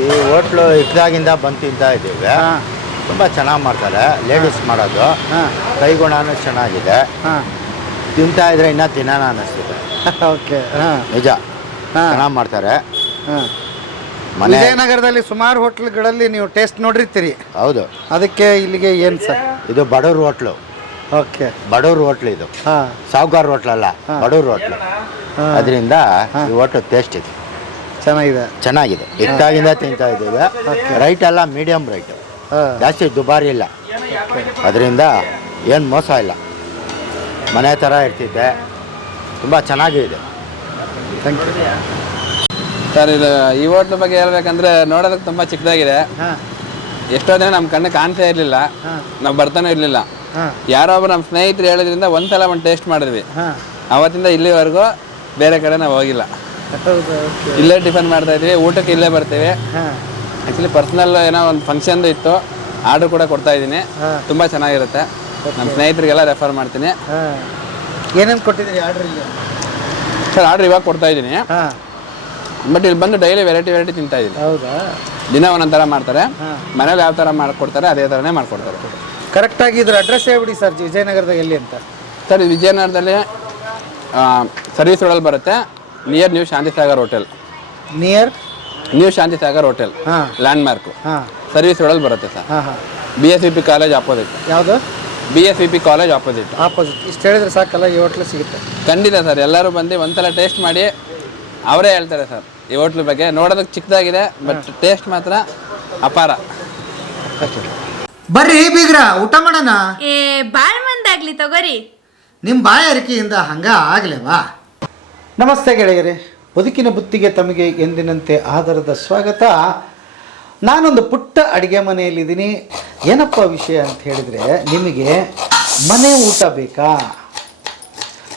ಈ ಹೋಟ್ಲು ಇದ್ದಾಗಿಂದ ಬಂದು ತಿಂತಾ ಇದ್ದೀವಿ. ಹಾಂ. ತುಂಬ ಚೆನ್ನಾಗಿ ಮಾಡ್ತಾರೆ. ಲೇಡೀಸ್ ಮಾಡೋದು. ಹಾಂ. ಕೈಗುಣನೂ ಚೆನ್ನಾಗಿದೆ. ಹಾಂ. ತಿಂತಾ ಇದ್ರೆ ಇನ್ನೂ ತಿನ್ನೋಣ ಅನ್ನಿಸ್ತಿದೆ. ಓಕೆ. ಹಾಂ. ನಿಜ. ಹಾಂ. ಚೆನ್ನಾಗಿ ಮಾಡ್ತಾರೆ. ಹಾಂ. ಮನೆ ನಗರದಲ್ಲಿ ಸುಮಾರು ಹೋಟ್ಲ್ಗಳಲ್ಲಿ ನೀವು ಟೇಸ್ಟ್ ನೋಡಿರ್ತೀರಿ. ಹೌದು. ಅದಕ್ಕೆ ಇಲ್ಲಿಗೆ ಏನು ಸರ್ ಇದು ಬಡವ್ರ ಹೋಟ್ಲು. ಓಕೆ. ಬಡವ್ರ ಹೋಟ್ಲ್ ಇದು. ಹಾಂ. ಸಾವುಕಾರ ಹೋಟ್ಲಲ್ಲ. ಬಡವ್ರ ಹೋಟ್ಲು. ಅದರಿಂದ. ಈ ಹೋಟ್ಲು ಟೇಸ್ಟ್ ಇದೆ. ಚೆನ್ನಾಗಿದೆ. ಚೆನ್ನಾಗಿದೆ. ಹೆಚ್ಚಾಗಿಂದ ತಿಂತಾ ಇದ್ದೀವಿ. ರೈಟ್ ಎಲ್ಲ ಮೀಡಿಯಂ ರೈಟ್ ಜಾಸ್ತಿ ದುಬಾರಿ ಇಲ್ಲ. ಅದರಿಂದ ಏನು ಮೋಸ ಇಲ್ಲ. ಮನೆ ಥರ ಇರ್ತಿದ್ದೆ. ತುಂಬ ಚೆನ್ನಾಗಿದೆ. ಥ್ಯಾಂಕ್ ಯು ಸರ್ ಇದು ಈ ಹೋಟ್ಲ್ ಬಗ್ಗೆ ಹೇಳ್ಬೇಕಂದ್ರೆ ನೋಡೋದಕ್ಕೆ ತುಂಬ ಚಿಕ್ಕದಾಗಿದೆ. ಹಾಂ. ಎಷ್ಟೋ ದಿನ ನಮ್ಮ ಕಣ್ಣು ಕಾಣ್ತಾ ಇರಲಿಲ್ಲ. ನಾವು ಬರ್ತಾನೆ ಇರಲಿಲ್ಲ. ಹಾಂ. ಯಾರೋ ಒಬ್ಬರು ನಮ್ಮ ಸ್ನೇಹಿತರು ಹೇಳಿದ್ರಿಂದ ಒಂದ್ಸಲ ಒಂದು ಟೇಸ್ಟ್ ಮಾಡಿದ್ವಿ. ಹಾಂ. ಅವತ್ತಿಂದ ಇಲ್ಲಿವರೆಗೂ ಬೇರೆ ಕಡೆ ನಾವು ಹೋಗಿಲ್ಲ. ಇಲ್ಲೇ ಟಿಫನ್ ಮಾಡ್ತಾ ಇದೀವಿ ಊಟಕ್ಕೆ ಇಲ್ಲೇ ಬರ್ತೀವಿ. ಆಕ್ಚುಲಿ ಪರ್ಸನಲ್ ಪರ್ಸ್ನಲ್ ಏನೋ ಒಂದು ಫಂಕ್ಷನ್ ಇತ್ತು ಆರ್ಡರ್ ಕೂಡ ಕೊಡ್ತಾ ಇದ್ದೀನಿ. ತುಂಬಾ ಚೆನ್ನಾಗಿರುತ್ತೆ. ನಮ್ಮ ಸ್ನೇಹಿತರಿಗೆಲ್ಲ ರೆಫರ್ ಮಾಡ್ತೀನಿ. ಹಾಂ. ಏನೇನು ಕೊಟ್ಟಿದ್ದೀರಿ ಆರ್ಡರ್ ಇಲ್ಲಿ? ಸರ್ ಆರ್ಡರ್ ಇವಾಗ ಕೊಡ್ತಾ ಇದ್ದೀನಿ. ಹಾಂ. ಬಟ್ ಇಲ್ಲಿ ಬಂದು ಡೈಲಿ ವೆರೈಟಿ ವೆರೈಟಿ ತಿಂತಾ ಇದ್ದೀನಿ. ಹೌದಾ? ದಿನ ಒಂದೊಂದು ಥರ ಮಾಡ್ತಾರೆ. ಮನೇಲಿ ಯಾವ ಥರ ಮಾಡಿಕೊಡ್ತಾರೆ ಅದೇ ಥರನೇ ಮಾಡ್ಕೊಡ್ತಾರೆ. ಕರೆಕ್ಟಾಗಿ ಇದ್ರ ಅಡ್ರೆಸ್ ಹೇಳ್ಬಿಡಿ ಸರ್ ವಿಜಯನಗರದಾಗ ಎಲ್ಲಿ ಅಂತ. ಸರ್ ವಿಜಯನಗರದಲ್ಲಿ ಸರ್ವಿಸ್ ರೋಡಲ್ಲಿ ಬರುತ್ತೆ. Near new Shantisagar hotel near new Shantisagar hotel ಹಾಂ. ಲ್ಯಾಂಡ್ ಮಾರ್ಕ್ ಹಾಂ ಸರ್ವಿಸ್ ರೋಡಲ್ಲಿ ಬರುತ್ತೆ ಸರ್. ಹಾಂ ಹಾಂ. B S V P college opposite ಯಾವುದು? B S V P college opposite opposite ಇಷ್ಟು ಹೇಳಿದ್ರೆ ಸಾಕಲ್ಲ ಈ ಹೋಟ್ಲು ಸಿಗುತ್ತೆ. ಖಂಡಿತ ಸರ್. ಎಲ್ಲರೂ ಬಂದು ಒಂದ್ಸಲ ಟೇಸ್ಟ್ ಮಾಡಿ ಅವರೇ ಹೇಳ್ತಾರೆ ಸರ್ ಈ ಹೋಟ್ಲ್ ಬಗ್ಗೆ. ನೋಡೋದಕ್ಕೆ ಚಿಕ್ಕದಾಗಿದೆ ಬಟ್ ಟೇಸ್ಟ್ ಮಾತ್ರ ಅಪಾರ. ಬರ್ರಿ ಬೀಗ್ರ ಊಟ ಮಾಡೋಣ? ಏ ಬಾಳ್ ಮಂದಾಗ್ಲಿ ತಗೋರಿ. ನಿಮ್ಮ ಬಾಯಾರಿಕೆಯಿಂದ ಹಂಗ ಆಗ್ಲೇವಾ? ನಮಸ್ತೆ ಗೆಳೆಯರೆ. ಬದುಕಿನ ಬುತ್ತಿಗೆ ತಮಗೆ ಎಂದಿನಂತೆ ಆಧಾರದ ಸ್ವಾಗತ. ನಾನೊಂದು ಪುಟ್ಟ ಅಡುಗೆ ಮನೆಯಲ್ಲಿದ್ದೀನಿ. ಏನಪ್ಪ ವಿಷಯ ಅಂತ ಹೇಳಿದರೆ, ನಿಮಗೆ ಮನೆ ಊಟ ಬೇಕಾ?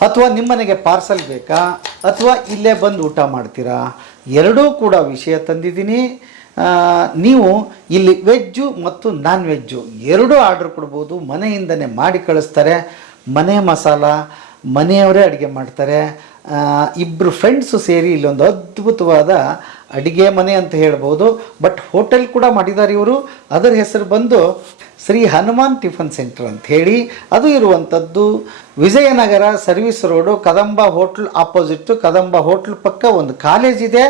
ಅಥವಾ ನಿಮ್ಮನೆಗೆ ಪಾರ್ಸಲ್ ಬೇಕಾ? ಅಥವಾ ಇಲ್ಲೇ ಬಂದು ಊಟ ಮಾಡ್ತೀರಾ? ಎರಡೂ ಕೂಡ ವಿಷಯ ತಂದಿದ್ದೀನಿ. ನೀವು ಇಲ್ಲಿ ವೆಜ್ಜು ಮತ್ತು ನಾನ್ ವೆಜ್ಜು ಎರಡೂ ಆರ್ಡ್ರ್ ಕೊಡ್ಬೋದು. ಮನೆಯಿಂದನೇ ಮಾಡಿ ಕಳಿಸ್ತಾರೆ. ಮನೆ ಮಸಾಲ, ಮನೆಯವರೇ ಅಡುಗೆ ಮಾಡ್ತಾರೆ. ಇಬ್ಬರು ಫ್ರೆಂಡ್ಸು ಸೇರಿ ಇಲ್ಲೊಂದು ಅದ್ಭುತವಾದ ಅಡುಗೆ ಮನೆ ಅಂತ ಹೇಳ್ಬೋದು. ಬಟ್ ಹೋಟೆಲ್ ಕೂಡ ಮಾಡಿದ್ದಾರೆ ಇವರು. ಅದರ ಹೆಸರು ಬಂದು ಶ್ರೀ ಹನುಮಾನ್ ಟಿಫನ್ ಸೆಂಟರ್ ಅಂತ ಹೇಳಿ. ಅದು ಇರುವಂಥದ್ದು Vijayanagar service road, Kadamba hotel opposite Kadamba hotel ಪಕ್ಕ ಒಂದು ಕಾಲೇಜ್ ಇದೆ.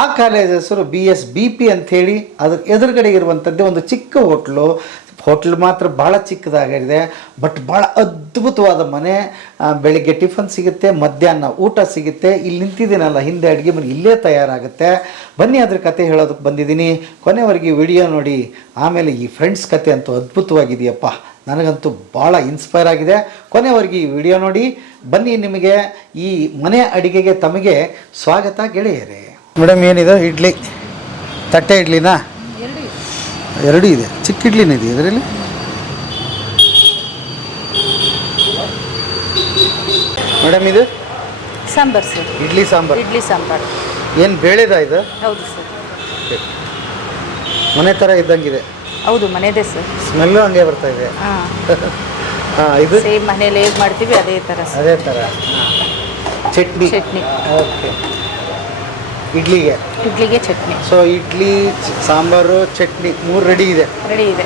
ಆ ಕಾಲೇಜ್ ಹೆಸರು ಬಿ ಎಸ್ ಬಿ ಪಿ ಅಂಥೇಳಿ ಅದ್ರ ಎದುರುಗಡೆ ಇರುವಂಥದ್ದೇ ಒಂದು ಚಿಕ್ಕ ಹೋಟ್ಲು. ಹೋಟ್ಲ್ ಮಾತ್ರ ಭಾಳ ಚಿಕ್ಕದಾಗಿದೆ ಬಟ್ ಭಾಳ ಅದ್ಭುತವಾದ ಮನೆ ಬೆಳಿಗ್ಗೆ ಟಿಫನ್ ಸಿಗುತ್ತೆ, ಮಧ್ಯಾಹ್ನ ಊಟ ಸಿಗುತ್ತೆ. ಇಲ್ಲಿ ನಿಂತಿದ್ದೀನಲ್ಲ, ಹಿಂದೆ ಅಡುಗೆ ಮನೆ ಇಲ್ಲೇ ತಯಾರಾಗುತ್ತೆ. ಬನ್ನಿ ಅದ್ರ ಕತೆ ಹೇಳೋದಕ್ಕೆ ಬಂದಿದ್ದೀನಿ. ಕೊನೆವರೆಗೆ ವಿಡಿಯೋ ನೋಡಿ, ಆಮೇಲೆ ಈ ಫ್ರೆಂಡ್ಸ್ ಕತೆ ಅಂತೂ ಅದ್ಭುತವಾಗಿದೆಯಪ್ಪ. ನನಗಂತೂ ಭಾಳ ಇನ್ಸ್ಪೈರ್ ಆಗಿದೆ. ಕೊನೆವರೆಗೆ ಈ ವಿಡಿಯೋ ನೋಡಿ, ಬನ್ನಿ ನಿಮಗೆ ಈ ಮನೆ ಅಡಿಗೆಗೆ ತಮಗೆ ಸ್ವಾಗತ ಗೆಳೆಯರೇ. ಮೇಡಮ್ ಏನಿದೆ? ಇಡ್ಲಿ. ತಟ್ಟೆ ಇಡ್ಲಿನಾ? ಎರಡು ಇದೆ. ಚಿಕ್ಕ ಇಡ್ಲಿನ ಇದೆ ಇದರಲ್ಲಿ. ಮೇಡಮ್ ಇದು? ಸಾಂಬಾರ್ ಸರ್. ಇಡ್ಲಿ ಸಾಂಬಾರ್. ಇಡ್ಲಿ ಸಾಂಬಾರ್. ಏನು ಬೇಳೆದ ಇದು? ಹೌದು ಸರ್. ಮನೆ ಥರ ಇದ್ದಂಗಿದೆ. ಹೌದು ಮನೆದೇ ಸರ್. ಸ್ಮೆಲ್ಲು ಹಂಗೆ ಬರ್ತಾ ಇದೆ. ಹಾಂ. ಹಾಂ ಇದು? ಸೇಮ್ ಮನೇಲಿ ಹೇಗೆ ಮಾಡ್ತೀವಿ ಅದೇ ಥರ ಸರ್. ಅದೇ ಥರ ಚಟ್ನಿ. ಚಟ್ನಿ. ಓಕೆ. ಇಡ್ಲಿಗೆ. ಇಡ್ಲಿಗೆ ಚಟ್ನಿ. ಸೊ ಇಡ್ಲಿ ಸಾಂಬಾರು ಚಟ್ನಿ ಮೂರು ರೆಡಿ ಇದೆ. ರೆಡಿ ಇದೆ.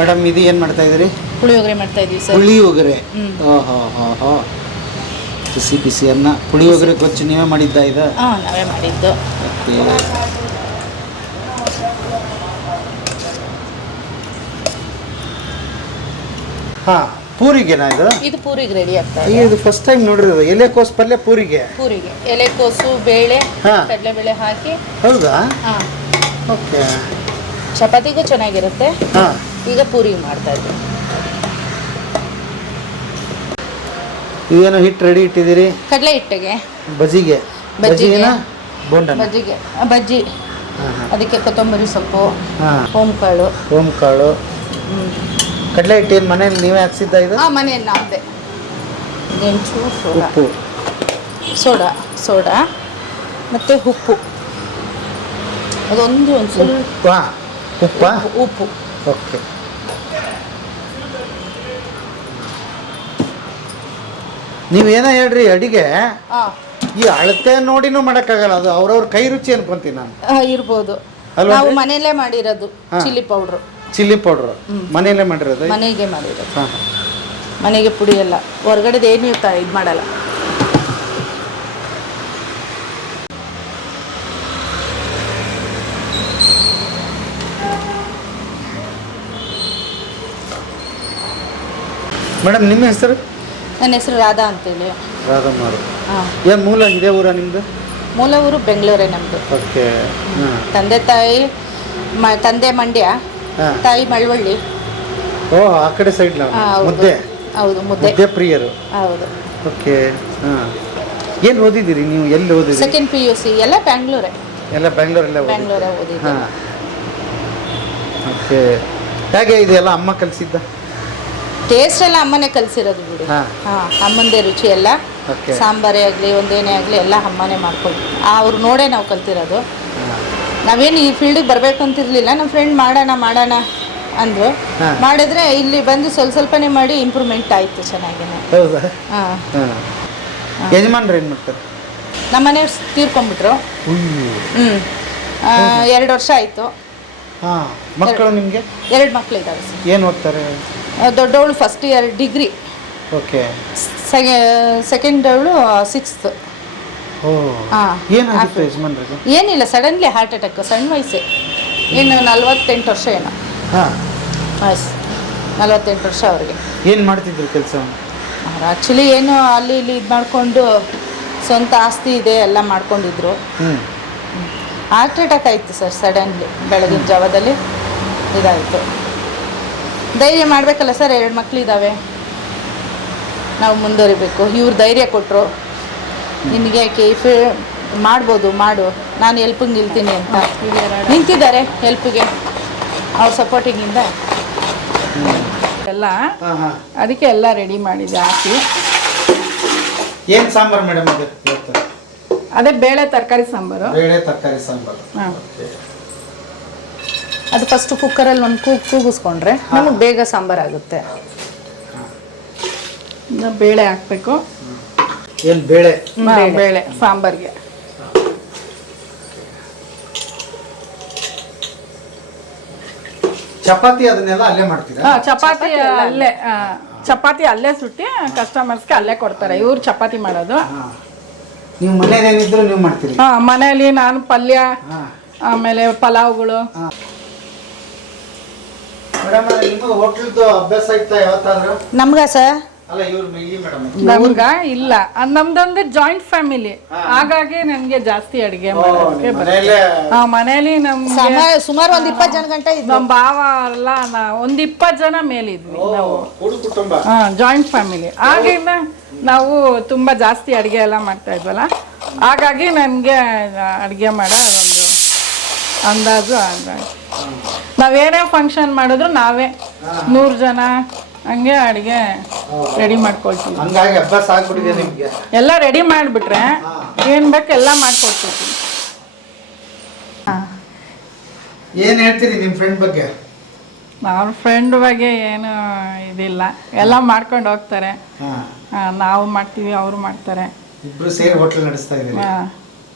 ಮೇಡಮ್ ಇದು ಏನು ಮಾಡ್ತಾ ಇದ್ದೀರಿ? ಪುಳಿಯೋಗರೆ ಮಾಡ್ತಾ ಇದೀವಿ ಸರ್ ಪುಳಿಯೋಗರೆ. ಓಹೋ ಹೋ ಹೋ ಬಿಸಿ ಬಿಸಿ ಅನ್ನ. ಪುಳಿಯೋಗರೆ ಕೊಚ್ಚು ನೀವೇ ಮಾಡಿದ್ದ ಇದು? ಹಾಂ ನಾವೇ ಮಾಡಿದ್ದು. ಓಕೆ. ಹಾಂ. ಪೂರಿಗೆನಾ ಇದು? ಇದು ಪೂರಿಗೆ ರೆಡಿ ಆಗ್ತಾ ಇದೆ. ಇದು ಫಸ್ಟ್ ಟೈಮ್ ನೋಡಿರೋದು. ಎಲೆಕೋಸು ಪಲ್ಯ ಪೂರಿಗೆ? ಪೂರಿಗೆ. ಎಲೆಕೋಸು ಬೇಳೆ ಹಾ. ಕಡಲೆಬೇಳೆ ಹಾಕಿ. ಹೌದಾ? ಹಾ. ಓಕೆ. ಚಪಾತಿಗೂ ಚೆನ್ನಾಗಿರುತ್ತೆ. ಹಾಂ. ಈಗ ಪೂರಿ ಮಾಡ್ತಾ ಇದ್ವಿ ಇದೇನು ಹಿಟ್ಟು ರೆಡಿ ಇಟ್ಟಿದ್ದೀರಿ? ಕಡಲೆ ಹಿಟ್ಟಿಗೆ. ಬಜಿಗೆ ಬಜ್ಜಿಗೆ. ಬಜಿಗೆನಾ ಬೋಂಡನ? ಬಜ್ಜಿಗೆ. ಆ, ಬಜ್ಜಿ. ಅದಕ್ಕೆ ಕೊತ್ತಂಬರಿ ಸೊಪ್ಪು ಹಾಂ. ಕಾಳು ಓಮ್ ಕಾಳು ಕಡಲೆ ಹಿಟ್ಟು ಏನು ಮನೇಲಿ ನೀವೇ ಹಾಕ್ಸಿದ್ದ ಇದು? ಹಾಂ ಮನೆಯಲ್ಲಿ ನಮ್ಮದೆ ಸೋಡಾ. ಉಪ್ಪು. Soda soda. ಮತ್ತು ಉಪ್ಪು. ಅದೊಂದು ಒಂದು ಸ್ವಲ್ಪ ಉಪ್ಪಾ ಉಪ್ಪಾ? ಉಪ್ಪು. ಓಕೆ. ನೀವೇನೋ ಹೇಳ್ರಿ ಅಡಿಗೆ? ಹಾಂ. ಈ ಅಳತೆ ನೋಡಿನೂ ಮಾಡೋಕ್ಕಾಗಲ್ಲ ಅದು ಅವ್ರವ್ರ ಕೈ ರುಚಿ ಅನ್ಕೊಂತೀನಿ ನಾನು. ಆ, ಇರ್ಬೋದು. ಅಲ್ವಾ ನಾವು ಮನೆಯಲ್ಲೇ ಮಾಡಿರೋದು ಚಿಲ್ಲಿ ಪೌಡ್ರು. Chilli powder. ಮನೆಯಲ್ಲೇ ಮಾಡಿರೋದು? ಮನೆಗೆ ಮಾಡಿರೋದು. ಹಾಂ. ಮನೆಗೆ ಪುಡಿ ಎಲ್ಲ. ಹೊರಗಡೆ ಏನು ಇದು ಮಾಡಲ್ಲ. ಮೇಡಮ್ ನಿಮ್ಮ ಹೆಸರು? ನನ್ನ ಹೆಸರು ರಾಧಾ ಅಂತೇಳಿ. ರಾಧಮ್ಮಾರು ಹಾಂ. ಏನು ಮೂಲ ಇದೆ ಊರ ನಿಮ್ಮದು ಮೂಲ ಊರು ಬೆಂಗಳೂರೇ ನಮ್ಮದು ಓಕೆ. ತಂದೆ ತಾಯಿ ಮ ತಂದೆ ಮಂಡ್ಯ. ತಾಯಿ ಮಳವಳ್ಳಿ. ಓ ಆ ಕಡೆ ಸೈಡ್. ಮುದ್ದೆ. ಹೌದು ಮುದ್ದೆ. ಮುದ್ದೆ ಪ್ರಿಯರು. ಹೌದು. ಓಕೆ ಹಾಂ. ಏನು ಓದಿದ್ದೀರಿ ನೀವು? ಎಲ್ಲಿ ಓದಿದ್ದೀರಿ? ಸೆಕೆಂಡ್ ಪಿ ಯು ಸಿ ಎಲ್ಲ ಬ್ಯಾಂಗ್ಳೂರೇ ಎಲ್ಲ ಬೆಂಗಳೂರಲ್ಲೇ ಓದಿದ್ದೀರಿ? ಬ್ಯಾಂಗ್ಳೂರೇ ಓದಿದ್ದು. ಹಾಂ. ಓಕೆ. ಹೇಗೆ ಇದೆಲ್ಲ ಅಮ್ಮ ಕಲಿಸಿದ್ದ? ಟೇಸ್ಟ್ ಎಲ್ಲ ಅಮ್ಮನೇ ಕಲಿಸಿರೋದು ಬಿಡಿ. ಹಾಂ. ಹಾಂ ಅಮ್ಮಂದೇ ರುಚಿ ಎಲ್ಲ. ಓಕೆ. ಸಾಂಬಾರೇ ಆಗಲಿ ಒಂದೇನೇ ಆಗಲಿ ಎಲ್ಲ ಅಮ್ಮನೇ ಮಾಡ್ಕೊಂಡು ಅವ್ರು ನೋಡೇ ನಾವು ಕಲ್ತಿರೋದು. ನಾವೇನು ಈ ಫೀಲ್ಡಿಗೆ ಬರಬೇಕು ಅಂತಿರ್ಲಿಲ್ಲ ನಮ್ಮ ಫ್ರೆಂಡ್ ಮಾಡೋಣ ಮಾಡೋಣ ಅಂದರು. ಮಾಡಿದ್ರೆ ಇಲ್ಲಿ ಬಂದು ಸ್ವಲ್ಪ ಸ್ವಲ್ಪನೇ ಮಾಡಿ ಇಂಪ್ರೂವ್ಮೆಂಟ್ ಆಯಿತು ಚೆನ್ನಾಗಿನೇ. ಹೌದಾ? ಹಾಂ. ಯಜಮಾನ್ರು ಏನು ಮಾಡ್ತಾರೆ? ನಮ್ಮ ಮನೆಯವ್ರು ತೀರ್ಕೊಂಬಿಟ್ರು ಹ್ಞೂ ಎರಡು ವರ್ಷ ಆಯಿತು. ಹಾಂ. ಮಕ್ಕಳು ನಿಮಗೆ? ಎರಡು ಮಕ್ಕಳಿದ್ದಾವೆ ಸರ್. ಏನು ಓದ್ತಾರೆ? ದೊಡ್ಡವಳು first year degree okay. Second ಅವಳು ಸಿಕ್ಸ್ತ್ ಏನಾಗಿತ್ತು ಯಜಮಾನ್ರಿಗೆ? ಏನಿಲ್ಲ ಸಡನ್ಲಿ ಹಾರ್ಟ್ ಅಟ್ಯಾಕ್ ಸಣ್ಣ ವಯಸ್ಸೇ. ಏನು ನಲ್ವತ್ತೆಂಟು ವರ್ಷ ಏನೋ. ಹಾಂ. ವಯಸ್ಸು ನಲ್ವತ್ತೆಂಟು ವರ್ಷ ಅವ್ರಿಗೆ. ಏನು ಮಾಡ್ತಿದ್ರು ಕೆಲಸ? ಅವ್ರು ಆ್ಯಕ್ಚುಲಿ ಏನು ಅಲ್ಲಿ ಇಲ್ಲಿ ಇದು ಮಾಡಿಕೊಂಡು ಸ್ವಂತ ಆಸ್ತಿ ಇದೆ ಎಲ್ಲ ಮಾಡ್ಕೊಂಡಿದ್ರು. ಹ್ಞೂ ಹಾರ್ಟ್ ಅಟ್ಯಾಕ್ ಆಯಿತು ಸರ್ ಸಡನ್ಲಿ ಬೆಳಗಿನ ಜಾವದಲ್ಲಿ ಇದಾಯಿತು. ಧೈರ್ಯ ಮಾಡಬೇಕಲ್ಲ ಸರ್ ಎರಡು ಮಕ್ಕಳಿದ್ದಾವೆ ನಾವು ಮುಂದುವರಿಬೇಕು. ಇವ್ರು ಧೈರ್ಯ ಕೊಟ್ಟರು ನಿನಗೆ ಯಾಕೆ ಇಫ್ ಮಾಡ್ಬೋದು ಮಾಡು. ನಾನು ಹೆಲ್ಪಿಗೆ ನಿಲ್ತೀನಿ ಅಂತ. ನಿಂತಿದ್ದಾರೆ ಹೆಲ್ಪಿಗೆ ಅವ್ರ ಸಪೋರ್ಟಿಂಗಿಂದ ಎಲ್ಲ ಅದಕ್ಕೆ ಎಲ್ಲ ರೆಡಿ ಮಾಡಿದೆ ಹಾಕಿ. ಏನು ಸಾಂಬಾರು ಮೇಡಮ್ ಅದು ಅದೇ ಬೇಳೆ ತರಕಾರಿ ಸಾಂಬಾರು. ಬೇಳೆ ತರಕಾರಿ ಸಾಂಬಾರು. ಹಾಂ. ಅದು ಫಸ್ಟ್ ಕುಕ್ಕರಲ್ಲಿ ಒಂದು ಕೂಗ್ ಕೂಗಿಸ್ಕೊಂಡ್ರೆ ನಮಗೆ ಬೇಗ ಸಾಂಬಾರು ಆಗುತ್ತೆ. ಬೇಳೆ ಹಾಕಬೇಕು. ಏನು ಬೇಳೆ? ಬೇಳೆ. ಸಾಂಬಾರ್ಗೆ. ಚಪಾತಿ ಅದನ್ನೆಲ್ಲ ಅಲ್ಲೇ ಮಾಡ್ತೀರಾ? ಹಾಂ ಚಪಾತಿ ಅಲ್ಲೇ. ಚಪಾತಿ ಅಲ್ಲೇ ಸುಟ್ಟಿ ಕಸ್ಟಮರ್ಸ್ಗೆ ಅಲ್ಲೇ ಕೊಡ್ತಾರೆ. ಇವ್ರು ಚಪಾತಿ ಮಾಡೋದು. ಹಾಂ. ನೀವು ಮನೇಲಿ ಏನಿದ್ರು ನೀವು ಮಾಡ್ತೀರಿ? ಹಾ ಮನೇಲಿ ನಾನು ಪಲ್ಯ ಆಮೇಲೆ ಪಲಾವ್ಗಳು. ಮೇಡಮ್ ನಿಮ್ಮದು ಹೋಟ್ಲದ್ದು ಅಭ್ಯಾಸ ಇತ್ತಾ ಯಾವತ್ತಾದ್ರೂ? ನಮ್ಗ ಸರ್? ನಮ್ಗ ಇಲ್ಲ. ನಮ್ದೊಂದು ಜಾಯಿಂಟ್ ಫ್ಯಾಮಿಲಿ ಹಾಗಾಗಿ ನನಗೆ ಜಾಸ್ತಿ ಅಡಿಗೆ ಮಾಡೋದಕ್ಕೆ ಮನೇಲಿ ನಮ್ಗೆ ಸುಮಾರು ಒಂದು ಇಪ್ಪತ್ತು ಜನ ಗಂಟೆ ನಮ್ ನಮ್ಮ ಭಾವ ಅಲ್ಲ ನಾ ಒಂದ್ ಇಪ್ಪತ್ತು ಜನ ಮೇಲಿದ್ವಿ ನಾವು. ಜಾಯಿಂಟ್ ಫ್ಯಾಮಿಲಿ ಆಗಿಂದ ನಾವು ತುಂಬಾ ಜಾಸ್ತಿ ಅಡಿಗೆ ಎಲ್ಲ ಮಾಡ್ತಾ ಇದ್ವಲ್ಲ? ಹಾಗಾಗಿ ನನಗೆ ಅಡಿಗೆ ಮಾಡೋ ಒಂದು ಅಂದಾಜು ಅಂದಾಜು ನಾವೇನೇ ಫಂಕ್ಷನ್ ಮಾಡಿದ್ರು ನಾವೇ. ನೂರು ಜನ ಹಂಗೆ ಅಡಿಗೆ ರೆಡಿ ಮಾಡ್ಕೊಳ್ತೀವಿ ಹಂಗಾಗಿ ಅಭ್ಯಾಸ ಆಗ್ಬಿಟ್ಟಿದೆ ನಿಮ್ಗೆ. ಎಲ್ಲ ರೆಡಿ ಮಾಡಿಬಿಟ್ರೆ ಏನು ಬೇಕು ಎಲ್ಲ ಮಾಡ್ಕೊಡ್ತೀವಿ ಏನು ಹೇಳ್ತೀರಿ ನಿಮ್ಮ ಫ್ರೆಂಡ್ ಬಗ್ಗೆ? ಅವ್ರ ಫ್ರೆಂಡ್ ಬಗ್ಗೆ ಏನು ಇದಿಲ್ಲ. ಎಲ್ಲ ಮಾಡ್ಕೊಂಡು ಹೋಗ್ತಾರೆ. ನಾವು ಮಾಡ್ತೀವಿ ಅವರು ಮಾಡ್ತಾರೆ. ಇಬ್ರು ಸೇರಿ ಹೋಟೆಲ್ ನಡೆಸ್ತಾ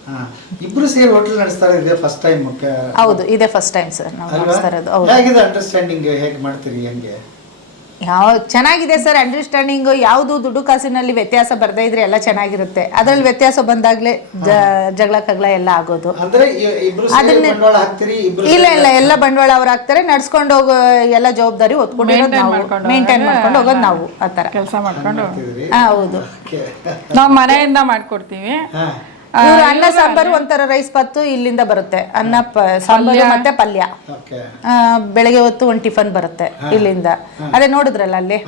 ಹಾ. ಇಬ್ರು ಸೇರಿ ಹೋಟೆಲ್ ನಡೆಸ್ತಾ ಇದ್ರೆ ಫಸ್ಟ್ ಟೈಮ್ ಹೌದು ಇದೇ ಫಸ್ಟ್ ಟೈಮ್ ಸರ್ ನಾವು ಇರೋದು. ಹೌದು. ಹೇಗಿದೆ ಅಂಡರ್ಸ್ಟ್ಯಾಂಡಿಂಗ್ ಹೇಗೆ ಮಾಡ್ತೀರಿ ಹೆಂಗೆ? ಯಾವ ಚೆನ್ನಾಗಿದೆ ಸರ್ ಅಂಡರ್ಸ್ಟ್ಯಾಂಡಿಂಗ್ ಯಾವುದು ದುಡ್ಡು ಕಾಸಿನಲ್ಲಿ ವ್ಯತ್ಯಾಸ ಬರ್ದೇ ಇದ್ರೆ ಎಲ್ಲ ಚೆನ್ನಾಗಿರುತ್ತೆ. ಅದ್ರಲ್ಲಿ ವ್ಯತ್ಯಾಸ ಬಂದಾಗ್ಲೇ ಜಗಳ ಕಗ್ಳ ಎಲ್ಲ ಆಗೋದು. ಅಂದ್ರೆ ಇಬ್ರು ಬಂಡವಾಳ ಹಾಕ್ತೀರಿ ಇಬ್ರು ಇಲ್ಲ ಇಲ್ಲ ಎಲ್ಲ ಬಂಡವಾಳ ಅವ್ರ ಹಾಕ್ತಾರೆ. ನಡ್ಸ್ಕೊಂಡು ಹೋಗೋ ಎಲ್ಲ ಜವಾಬ್ದಾರಿ ನಾವು. ಮಾಡ್ಕೊಂಡು ಮೇಂಟೈನ್ ಮಾಡ್ಕೊಂಡು ಹೋಗೋದು ನಾವು ಆತರ ಕೆಲಸ ಮಾಡ್ಕೊಂಡು ಹೌದು. ನಾವು ಮನೆಯಿಂದ ಮಾಡ್ಕೊಡ್ತೀವಿ. ಹಾ. ಇವ್ರು ಅನ್ನ ಸಾಂಬಾರು ಒಂಥರ ರೈಸ್ ಪತ್ತು ಇಲ್ಲಿಂದ ಬರುತ್ತೆ. ಅನ್ನ ಪ- ಸಾಂಬಾರು ಮತ್ತೆ ಪಲ್ಯ. ಓಕೆ ಆ, ಬೆಳಗ್ಗೆ ಹೊತ್ತು ಒಂದು ಟಿಫನ್ ಬರುತ್ತೆ ಇಲ್ಲಿಂದ. ಅದೇ ನೋಡಿದ್ರಲ್ಲ ಅಲ್ಲಿ?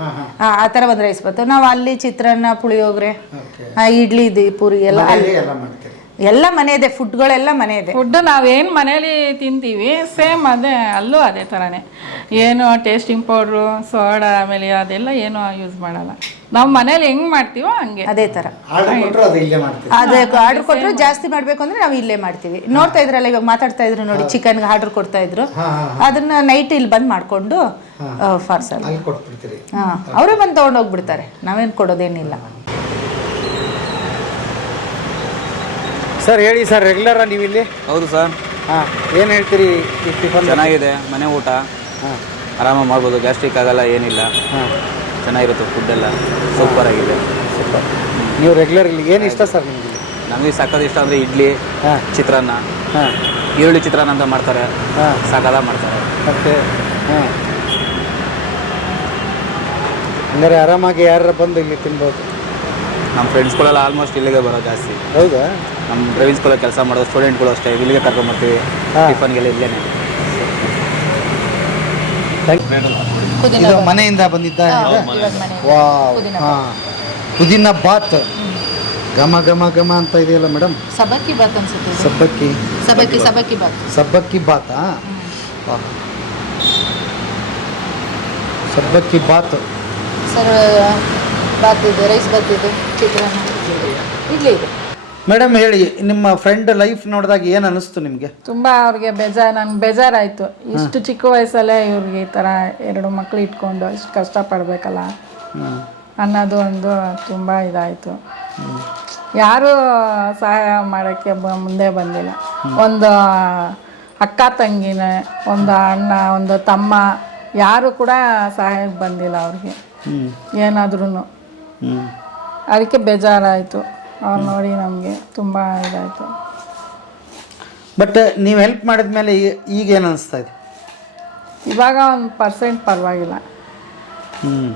ಆ ಆ ಥರ ಒಂದು ರೈಸ್ ಬತ್ತು ನಾವು ಅಲ್ಲಿ ಚಿತ್ರಾನ್ನ ಪುಳಿಯೋಗ್ರೆ ಓಕೆ ಇಡ್ಲಿ ದಿ ಪೂರಿ ಎಲ್ಲ ಅಲ್ಲಿ. ಎಲ್ಲ ಮಾಡ್ತೀರಿ? ಎಲ್ಲ ಮನೆ ಇದೆ ಫುಡ್ಗಳೆಲ್ಲ ಮನೆ ಇದೆ ಫುಡ್ ನಾವೇನು ಮನೇಲಿ ತಿಂತೀವಿ ಸೇಮ್ ಅದೇ ಅಲ್ಲೂ ಅದೇ ಥರನೇ ಏನು ಟೇಸ್ಟಿಂಗ್ ಪೌಡ್ರು ಸೋಡಾ ಆಮೇಲೆ ಅದೆಲ್ಲ ಏನು ಯೂಸ್ ಮಾಡಲ್ಲ. ನಾವು ಮನೇಲಿ ಹೆಂಗ್ ಮಾಡ್ತೀವೋ ಹಂಗೆ. ಅದೇ ತರ. ಅದು ಆರ್ಡರ್ ಕೊಟ್ಟರು ಜಾಸ್ತಿ ಮಾಡ್ಬೇಕು ಅಂದ್ರೆ ನಾವು ಇಲ್ಲೇ ಮಾಡ್ತೀವಿ. ನೋಡ್ತಾ ಇದ್ರಲ್ಲ ಇವಾಗ ಮಾತಾಡ್ತಾ ಇದ್ರು ನೋಡಿ ಚಿಕನ್ ಆರ್ಡರ್ ಕೊಡ್ತಾ ಇದ್ರು. ಅದನ್ನ ನೈಟ್ ಇಲ್ಲಿ ಬಂದ್ ಮಾಡ್ಕೊಂಡು ಪಾರ್ಸಲ್ ಅವರೇ ಬಂದು ತಗೊಂಡೋಗ್ಬಿಡ್ತಾರೆ ನಾವೇನು ಕೊಡೋದೇನಿಲ್ಲ. ಸರ್ ಹೇಳಿ ಸರ್ ರೆಗ್ಯುಲರ ನೀವು ಇಲ್ಲಿ ಹೌದು ಸರ್. ಹಾಂ ಏನು ಹೇಳ್ತೀರಿ ಈ ಟಿಫನ್? ಚೆನ್ನಾಗಿದೆ ಮನೆ ಊಟ. ಹಾಂ. ಆರಾಮಾಗಿ ಮಾಡ್ಬೋದು ಗ್ಯಾಸ್ಟ್ರಿಕ್ ಆಗಲ್ಲ ಏನಿಲ್ಲ. ಹಾಂ. ಚೆನ್ನಾಗಿರುತ್ತೆ ಫುಡ್ ಎಲ್ಲ. ಸೂಪರ್ ಆಗಿದೆ. ಸೂಪರ್ ನೀವು ರೆಗ್ಯುಲರ್ ಇಲ್ಲಿ ಏನು ಇಷ್ಟ ಸರ್ ನಿಮಗೆ ನಮಗೆ ಸಾಕೋದು ಇಷ್ಟ ಅಂದರೆ ಇಡ್ಲಿ ಹಾಂ. ಚಿತ್ರಾನ್ನ. ಹಾಂ. ಈರುಳ್ಳಿ ಚಿತ್ರಾನ್ನ ಅಂತ ಮಾಡ್ತಾರೆ. ಹಾಂ. ಸಾಕಾದ ಮಾಡ್ತಾರೆ. ಮತ್ತೆ ಹಾಂ. ಹಂಗಾರೆ ಆರಾಮಾಗಿ ಯಾರು ಬಂದು ಇಲ್ಲಿ ತಿನ್ಬೋದು? ನಮ್ಮ ಫ್ರೆಂಡ್ಸ್ಗಳೆಲ್ಲ ಆಲ್ಮೋಸ್ಟ್ ಇಲ್ಲಿಗೆ ಬರೋದು ಜಾಸ್ತಿ. ಹೌದಾ? ನಮ್ಮ ಡ್ರೈವಿಂಗ್ ಸ್ಕೂಲಲ್ಲಿ ಕೆಲಸ ಮಾಡೋದು ಸ್ಟೂಡೆಂಟ್ಗಳು ಅಷ್ಟೇ ಇಲ್ಲಿಗೆ ಕರ್ಕೊಂಬರ್ತೀವಿ. ಹಾ. ಟಿಫನ್ಗೆಲ್ಲ ಇಲ್ಲೇನೆ. ಪುದೀನ ಇದು ಬಾತ್. ಮನೆಯಿಂದ ಬಂದಿದ್ದ ಹಾ? ಇವಾಗ ವಾವ್. ಪುದೀನ ಹಾಂ. ಪುದೀನ ಬಾತ್. ಘಮ ಘಮ ಘಮ ಅಂತ ಇದೆಯಲ್ಲ ಮೇಡಮ್? ಸಬ್ಬಕ್ಕಿ ಬಾತ್ ಅನ್ಸುತ್ತೆ ಇದು. ಸಬ್ಬಕ್ಕಿ. ಸಬಕ್ಕಿ ಸಬಕ್ಕಿ ಬಾತ್. ಸಬ್ಬಕ್ಕಿ ಬಾತಾ? ವಾಹ್. ಸಬ್ಬಕ್ಕಿ ಬಾತ್. ಸರ್ ಬಾತ್ ಇದೆ ರೈಸ್ ಬಾತ್ ಇದೆ ಚಿತ್ರಾನ್ನ. ಇಡ್ಲಿ ಇದೆ. ಮೇಡಮ್ ಹೇಳಿ ನಿಮ್ಮ ಫ್ರೆಂಡ್ ಲೈಫ್ ನೋಡಿದಾಗ ಏನು ಅನಿಸ್ತು ನಿಮಗೆ? ತುಂಬಾ ಅವ್ರಿಗೆ ಬೇಜಾರು ನನ್ಗೆ ಬೇಜಾರಾಯಿತು. ಇಷ್ಟು ಚಿಕ್ಕ ವಯಸ್ಸಲ್ಲೇ ಇವ್ರಿಗೆ ಈ ಥರ ಎರಡು ಮಕ್ಳು ಇಟ್ಕೊಂಡು ಇಷ್ಟು ಕಷ್ಟಪಡಬೇಕಲ್ಲ ಅನ್ನೋದು ಒಂದು ತುಂಬ ಇದಾಯಿತು. ಯಾರು ಸಹಾಯ ಮಾಡೋಕ್ಕೆ ಬ ಮುಂದೆ ಬಂದಿಲ್ಲ. ಒಂದು ಅಕ್ಕ ತಂಗಿನೇ ಒಂದು ಅಣ್ಣ ಒಂದು ತಮ್ಮ ಯಾರು ಕೂಡ ಸಹಾಯಕ್ಕೆ ಬಂದಿಲ್ಲ ಅವ್ರಿಗೆ. ಹ್ಞೂ ಏನಾದ್ರೂ ಹ್ಞೂ ಅದಕ್ಕೆ ಬೇಜಾರಾಯಿತು. ಅವ್ರು ನೋಡಿ ನಮಗೆ ತುಂಬ ಇದಾಯಿತು. ಬಟ್ ನೀವು ಹೆಲ್ಪ್ ಮಾಡಿದ್ಮೇಲೆ ಈಗ ಏನು ಅನಿಸ್ತಾ ಇದೆ? ಇವಾಗ ಒಂದು ಪರ್ಸೆಂಟ್ ಪರವಾಗಿಲ್ಲ. ಹ್ಞೂ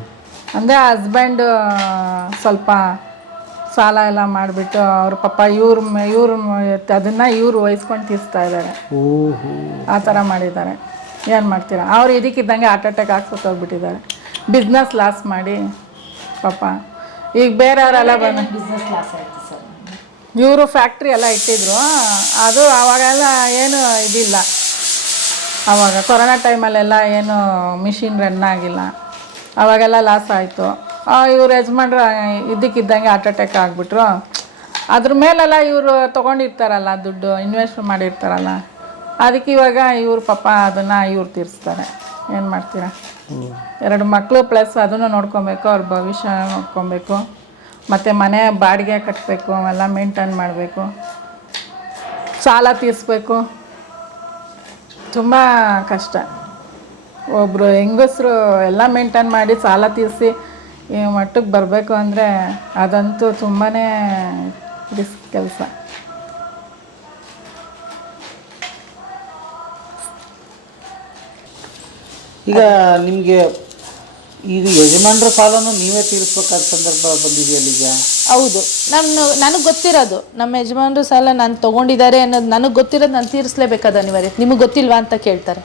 ಅಂದರೆ ಹಸ್ಬೆಂಡ್ ಸ್ವಲ್ಪ ಸಾಲ ಎಲ್ಲ ಮಾಡಿಬಿಟ್ಟು ಅವ್ರ ಪಪ್ಪ ಇವ್ರ ಇವ್ರು ಅದನ್ನು ಇವ್ರು ವಹಿಸ್ಕೊಂಡು ತೀರಿಸ್ತಾ ಇದ್ದಾರೆ ಆ ಥರ ಮಾಡಿದ್ದಾರೆ. ಏನು ಮಾಡ್ತೀರಾ? ಅವ್ರು ಇದಕ್ಕಿದ್ದಂಗೆ ಹಾರ್ಟ್ ಅಟ್ಯಾಕ್ ಹಾಕ್ಸೋತ್ ಹೋಗ್ಬಿಟ್ಟಿದ್ದಾರೆ. ಬಿಸ್ನೆಸ್ ಲಾಸ್ ಮಾಡಿ ಪಾಪ ಈಗ ಬೇರೆಯವರೆಲ್ಲ ಬಂದು ಬಿಸ್ನೆಸ್ ಕ್ಲಾಸ್ ಆಯಿತು ಸರ್. ಇವರು ಫ್ಯಾಕ್ಟ್ರಿ ಎಲ್ಲ ಇಟ್ಟಿದ್ರು. ಅದು ಆವಾಗೆಲ್ಲ ಏನು ಇದಿಲ್ಲ. ಆವಾಗ ಕೊರೋನಾ ಟೈಮಲ್ಲೆಲ್ಲ ಏನು ಮಿಷಿನ್ ರನ್ ಆಗಿಲ್ಲ. ಅವಾಗೆಲ್ಲ ಲಾಸ್ ಆಯಿತು. ಇವ್ರು ಯಜಮಾನ್ರು ಇದ್ದಕ್ಕಿದ್ದಂಗೆ ಹಾರ್ಟ್ ಅಟ್ಯಾಕ್ ಆಗಿಬಿಟ್ರು. ಅದ್ರ ಮೇಲೆಲ್ಲ ಇವರು ತೊಗೊಂಡಿರ್ತಾರಲ್ಲ ದುಡ್ಡು ಇನ್ವೆಸ್ಟ್ ಮಾಡಿರ್ತಾರಲ್ಲ. ಅದಕ್ಕೆ ಇವಾಗ ಇವ್ರ ಪಾಪ ಅದನ್ನು ಇವ್ರು ತೀರಿಸ್ತಾರೆ. ಏನು ಮಾಡ್ತೀರಾ? ಎರಡು ಮಕ್ಕಳು ಪ್ಲಸ್ ಅದನ್ನು ನೋಡ್ಕೊಬೇಕು, ಅವ್ರ ಭವಿಷ್ಯ ನೋಡ್ಕೊಬೇಕು. ಮತ್ತು ಮನೆ ಬಾಡಿಗೆ ಕಟ್ಟಬೇಕು ಅವೆಲ್ಲ ಮೇಂಟೈನ್ ಮಾಡಬೇಕು. ಸಾಲ ತೀರಿಸ್ಬೇಕು. ತುಂಬ ಕಷ್ಟ. ಒಬ್ಬರು ಹೆಂಗಸರು ಎಲ್ಲ ಮೇಂಟೈನ್ ಮಾಡಿ ಸಾಲ ತೀರಿಸಿ ಈ ಮಟ್ಟಕ್ಕೆ ಬರಬೇಕು ಅಂದರೆ ಅದಂತೂ ತುಂಬಾ ರಿಸ್ಕ್ ಕೆಲಸ. ಈಗ ನಿಮಗೆ ಈಗ ಯಜಮಾನರ ಸಾಲನು ನೀವೇ ತೀರಿಸ್ಬೇಕಾದ ಸಂದರ್ಭ ಬಂದಿದೆಯಲ್ಲ ಈಗ ಹೌದು. ನಾನು ನನಗೆ ಗೊತ್ತಿರೋದು. ನಮ್ಮ ಯಜಮಾನ್ರು ಸಾಲ ನಾನು ತೊಗೊಂಡಿದ್ದಾರೆ ಅನ್ನೋದು ನನಗೆ ಗೊತ್ತಿರೋದು ನಾನು ತೀರಿಸ್ಲೇಬೇಕಾದ ಅನಿವಾರ್ಯ. ನಿಮಗೆ ಗೊತ್ತಿಲ್ವಾ ಅಂತ ಕೇಳ್ತಾರೆ.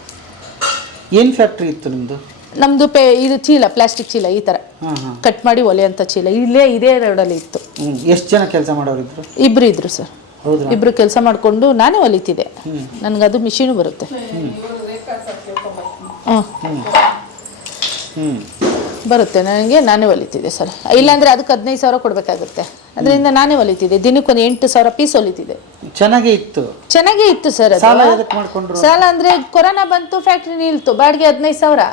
ಏನು ಫ್ಯಾಕ್ಟ್ರಿ ಇತ್ತು ನಿಮ್ಮದು ನಮ್ಮದು ಪೇ ಇದು ಚೀಲ ಪ್ಲಾಸ್ಟಿಕ್ ಚೀಲ ಈ ಥರ ಕಟ್ ಮಾಡಿ ಒಲೆಯಂಥ ಚೀಲ. ಇಲ್ಲೇ ಇದೇ ರೋಡಲ್ಲಿ ಇತ್ತು. ಎಷ್ಟು ಜನ ಕೆಲಸ ಮಾಡೋರಿದ್ರು ಇಬ್ಬರು ಇದ್ರು ಸರ್. ಹೌದು? ಇಬ್ಬರು ಕೆಲಸ ಮಾಡಿಕೊಂಡು ನಾನೇ ಹೊಲಿತಿದ್ದೆ ನನಗದು ಮಿಷಿನು ಬರುತ್ತೆ. ಹಾಂ ಹ್ಞೂ ಬರುತ್ತೆ. ನನಗೆ ನಾನೇ ಹೊಲಿತಿದ್ದೆ ಸರ್. ಇಲ್ಲಾಂದರೆ ಅದಕ್ಕೆ ಹದಿನೈದು ಸಾವಿರ ಕೊಡಬೇಕಾಗುತ್ತೆ. ಅದರಿಂದ ನಾನೇ ಹೊಲಿತಿದ್ದೆ ದಿನಕ್ಕೊಂದು ಎಂಟು ಸಾವಿರ ಪೀಸ್ ಹೊಲಿತಿದ್ದೆ ಚೆನ್ನಾಗೇ ಇತ್ತು. ಚೆನ್ನಾಗೇ ಇತ್ತು ಸರ್ ಅದು. ಸಾಲ ಎದಕ್ಕೆ ಮಾಡ್ಕೊಂಡ್ರು? ಸಾಲ ಅಂದರೆ ಕೊರೋನಾ ಬಂತು ಫ್ಯಾಕ್ಟ್ರಿ ನಿಲ್ತು. ಬಾಡಿಗೆ ಹದಿನೈದು ಸಾವಿರ.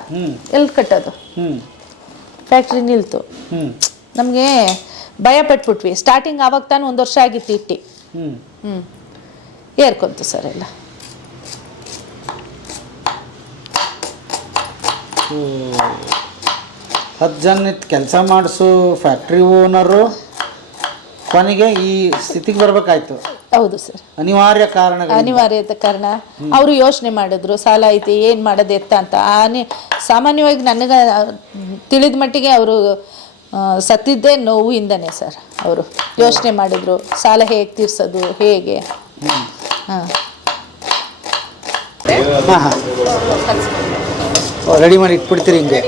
ಎಲ್ಲಿ ಕಟ್ಟೋದು? ಹ್ಞೂ ಫ್ಯಾಕ್ಟ್ರಿ ನಿಲ್ತು. ಹ್ಞೂ ನಮಗೆ ಭಯ ಪಟ್ಬಿಟ್ವಿ. ಸ್ಟಾರ್ಟಿಂಗ್ ಆವಾಗ ತಾನು ಒಂದು ವರ್ಷ ಆಗಿತ್ತು ಇಟ್ಟು. ಹ್ಞೂ ಹ್ಞೂ ಏರ್ಕೊಂತು ಸರ್ ಎಲ್ಲ. ಹತ್ತು ಜನ ಕೆಲಸ ಮಾಡಿಸೋ ಫ್ಯಾಕ್ಟ್ರಿ ಓನರು ಕೊನೆಗೆ ಈ ಸ್ಥಿತಿಗೆ ಬರಬೇಕಾಯ್ತು. ಹೌದು ಸರ್. ಅನಿವಾರ್ಯ ಕಾರಣ ಅನಿವಾರ್ಯತೆ ಕಾರಣ. ಅವರು ಯೋಚನೆ ಮಾಡಿದ್ರು ಸಾಲ ಐತಿ ಏನು ಮಾಡೋದು ಎತ್ತ ಅಂತ. ಆನೆ ಸಾಮಾನ್ಯವಾಗಿ ನನಗೆ ತಿಳಿದ ಮಟ್ಟಿಗೆ ಅವರು ಸತ್ತಿದ್ದೇ ನೋವಿಂದನೇ ಸರ್ ಅವರು. ಯೋಚನೆ ಮಾಡಿದ್ರು ಸಾಲ ಹೇಗೆ ತೀರ್ಸೋದು ಹೇಗೆ? ಹಾಂ. ಹಾಂ ಹಾಂ ರೆಡಿ ಮಾಡಿ ಇಟ್ಬಿಡ್ತೀರಿ ಹಿಂಗೆ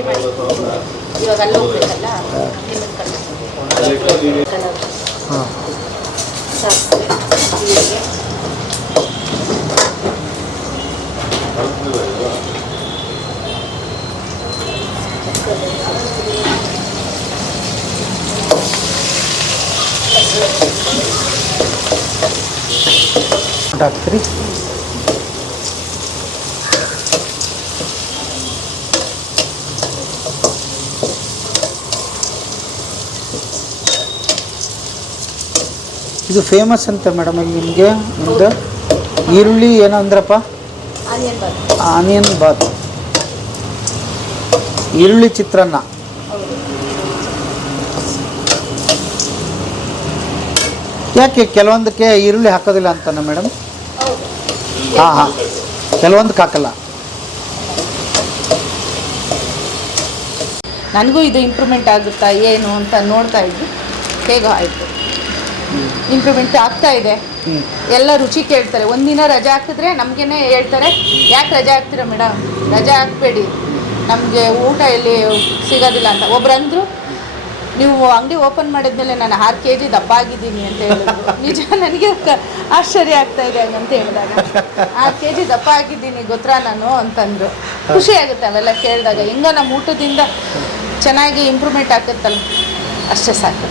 ಇವಾಗ ಅಲ್ಲಿ ಹೋಗ್ಬೇಕಲ್ಲ ಹಾಂ ಹಾಕ್ತೀರಿ ಇದು ಫೇಮಸ್ ಅಂತ ಮೇಡಮ್ ಇಲ್ಲಿ ನಿಮಗೆ? ನಿಮ್ಮದು ಈರುಳ್ಳಿ ಏನು ಅಂದ್ರಪ್ಪ? ಆನಿಯನ್ ಬಾತ್ ಆನಿಯನ್ ಬಾತ್ ಈರುಳ್ಳಿ ಚಿತ್ರಾನ್ನ. ಯಾಕೆ ಕೆಲವೊಂದಕ್ಕೆ ಈರುಳ್ಳಿ ಹಾಕೋದಿಲ್ಲ ಅಂತಾನೆ ಮೇಡಮ್ ಹಾಂ ಹಾಂ. ಕೆಲವೊಂದಕ್ಕೆ ಹಾಕಲ್ಲ. ನನಗೂ ಇದು ಇಂಪ್ರೂವ್ಮೆಂಟ್ ಆಗುತ್ತಾ ಏನು ಅಂತ ನೋಡ್ತಾ ಇದ್ವಿ. ಹೇಗೋ ಆಯಿತು. ಇಂಪ್ರೂವ್ಮೆಂಟ್ ಆಗ್ತಾ ಇದೆ. ಎಲ್ಲ ರುಚಿ ಕೇಳ್ತಾರೆ. ಒಂದಿನ ರಜೆ ಹಾಕಿದ್ರೆ ನಮಗೇನೆ ಹೇಳ್ತಾರೆ ಯಾಕೆ ರಜೆ ಹಾಕ್ತೀರ ಮೇಡಮ್ ರಜೆ ಹಾಕ್ಬೇಡಿ. ನಮಗೆ ಊಟ ಇಲ್ಲಿ ಸಿಗೋದಿಲ್ಲ ಅಂತ. ಒಬ್ರು ಅಂದರು ನೀವು ಅಂಗಡಿ ಓಪನ್ ಮಾಡಿದ್ಮೇಲೆ ನಾನು ಆರು ಕೆ ಜಿ ದಪ್ಪ ಆಗಿದ್ದೀನಿ ಅಂತ ಹೇಳಿದ್ರು. ನಿಜ ನನಗೆ ಆಶ್ಚರ್ಯ ಆಗ್ತಾ ಇದೆ ಅಂತ ಹೇಳಿದಾಗ. ಆರು ಕೆ ಜಿ ದಪ್ಪ ಆಗಿದ್ದೀನಿ ಗೊತ್ತಾ ನಾನು? ಅಂತಂದ್ರು. ಖುಷಿ ಆಗುತ್ತೆ ಅವೆಲ್ಲ ಕೇಳಿದಾಗ. ಹೆಂಗೋ ನಮ್ಮ ಊಟದಿಂದ ಚೆನ್ನಾಗಿ ಇಂಪ್ರೂವ್ಮೆಂಟ್ ಆಗುತ್ತಲ್ಲ ಅಷ್ಟೇ ಸಾಕು.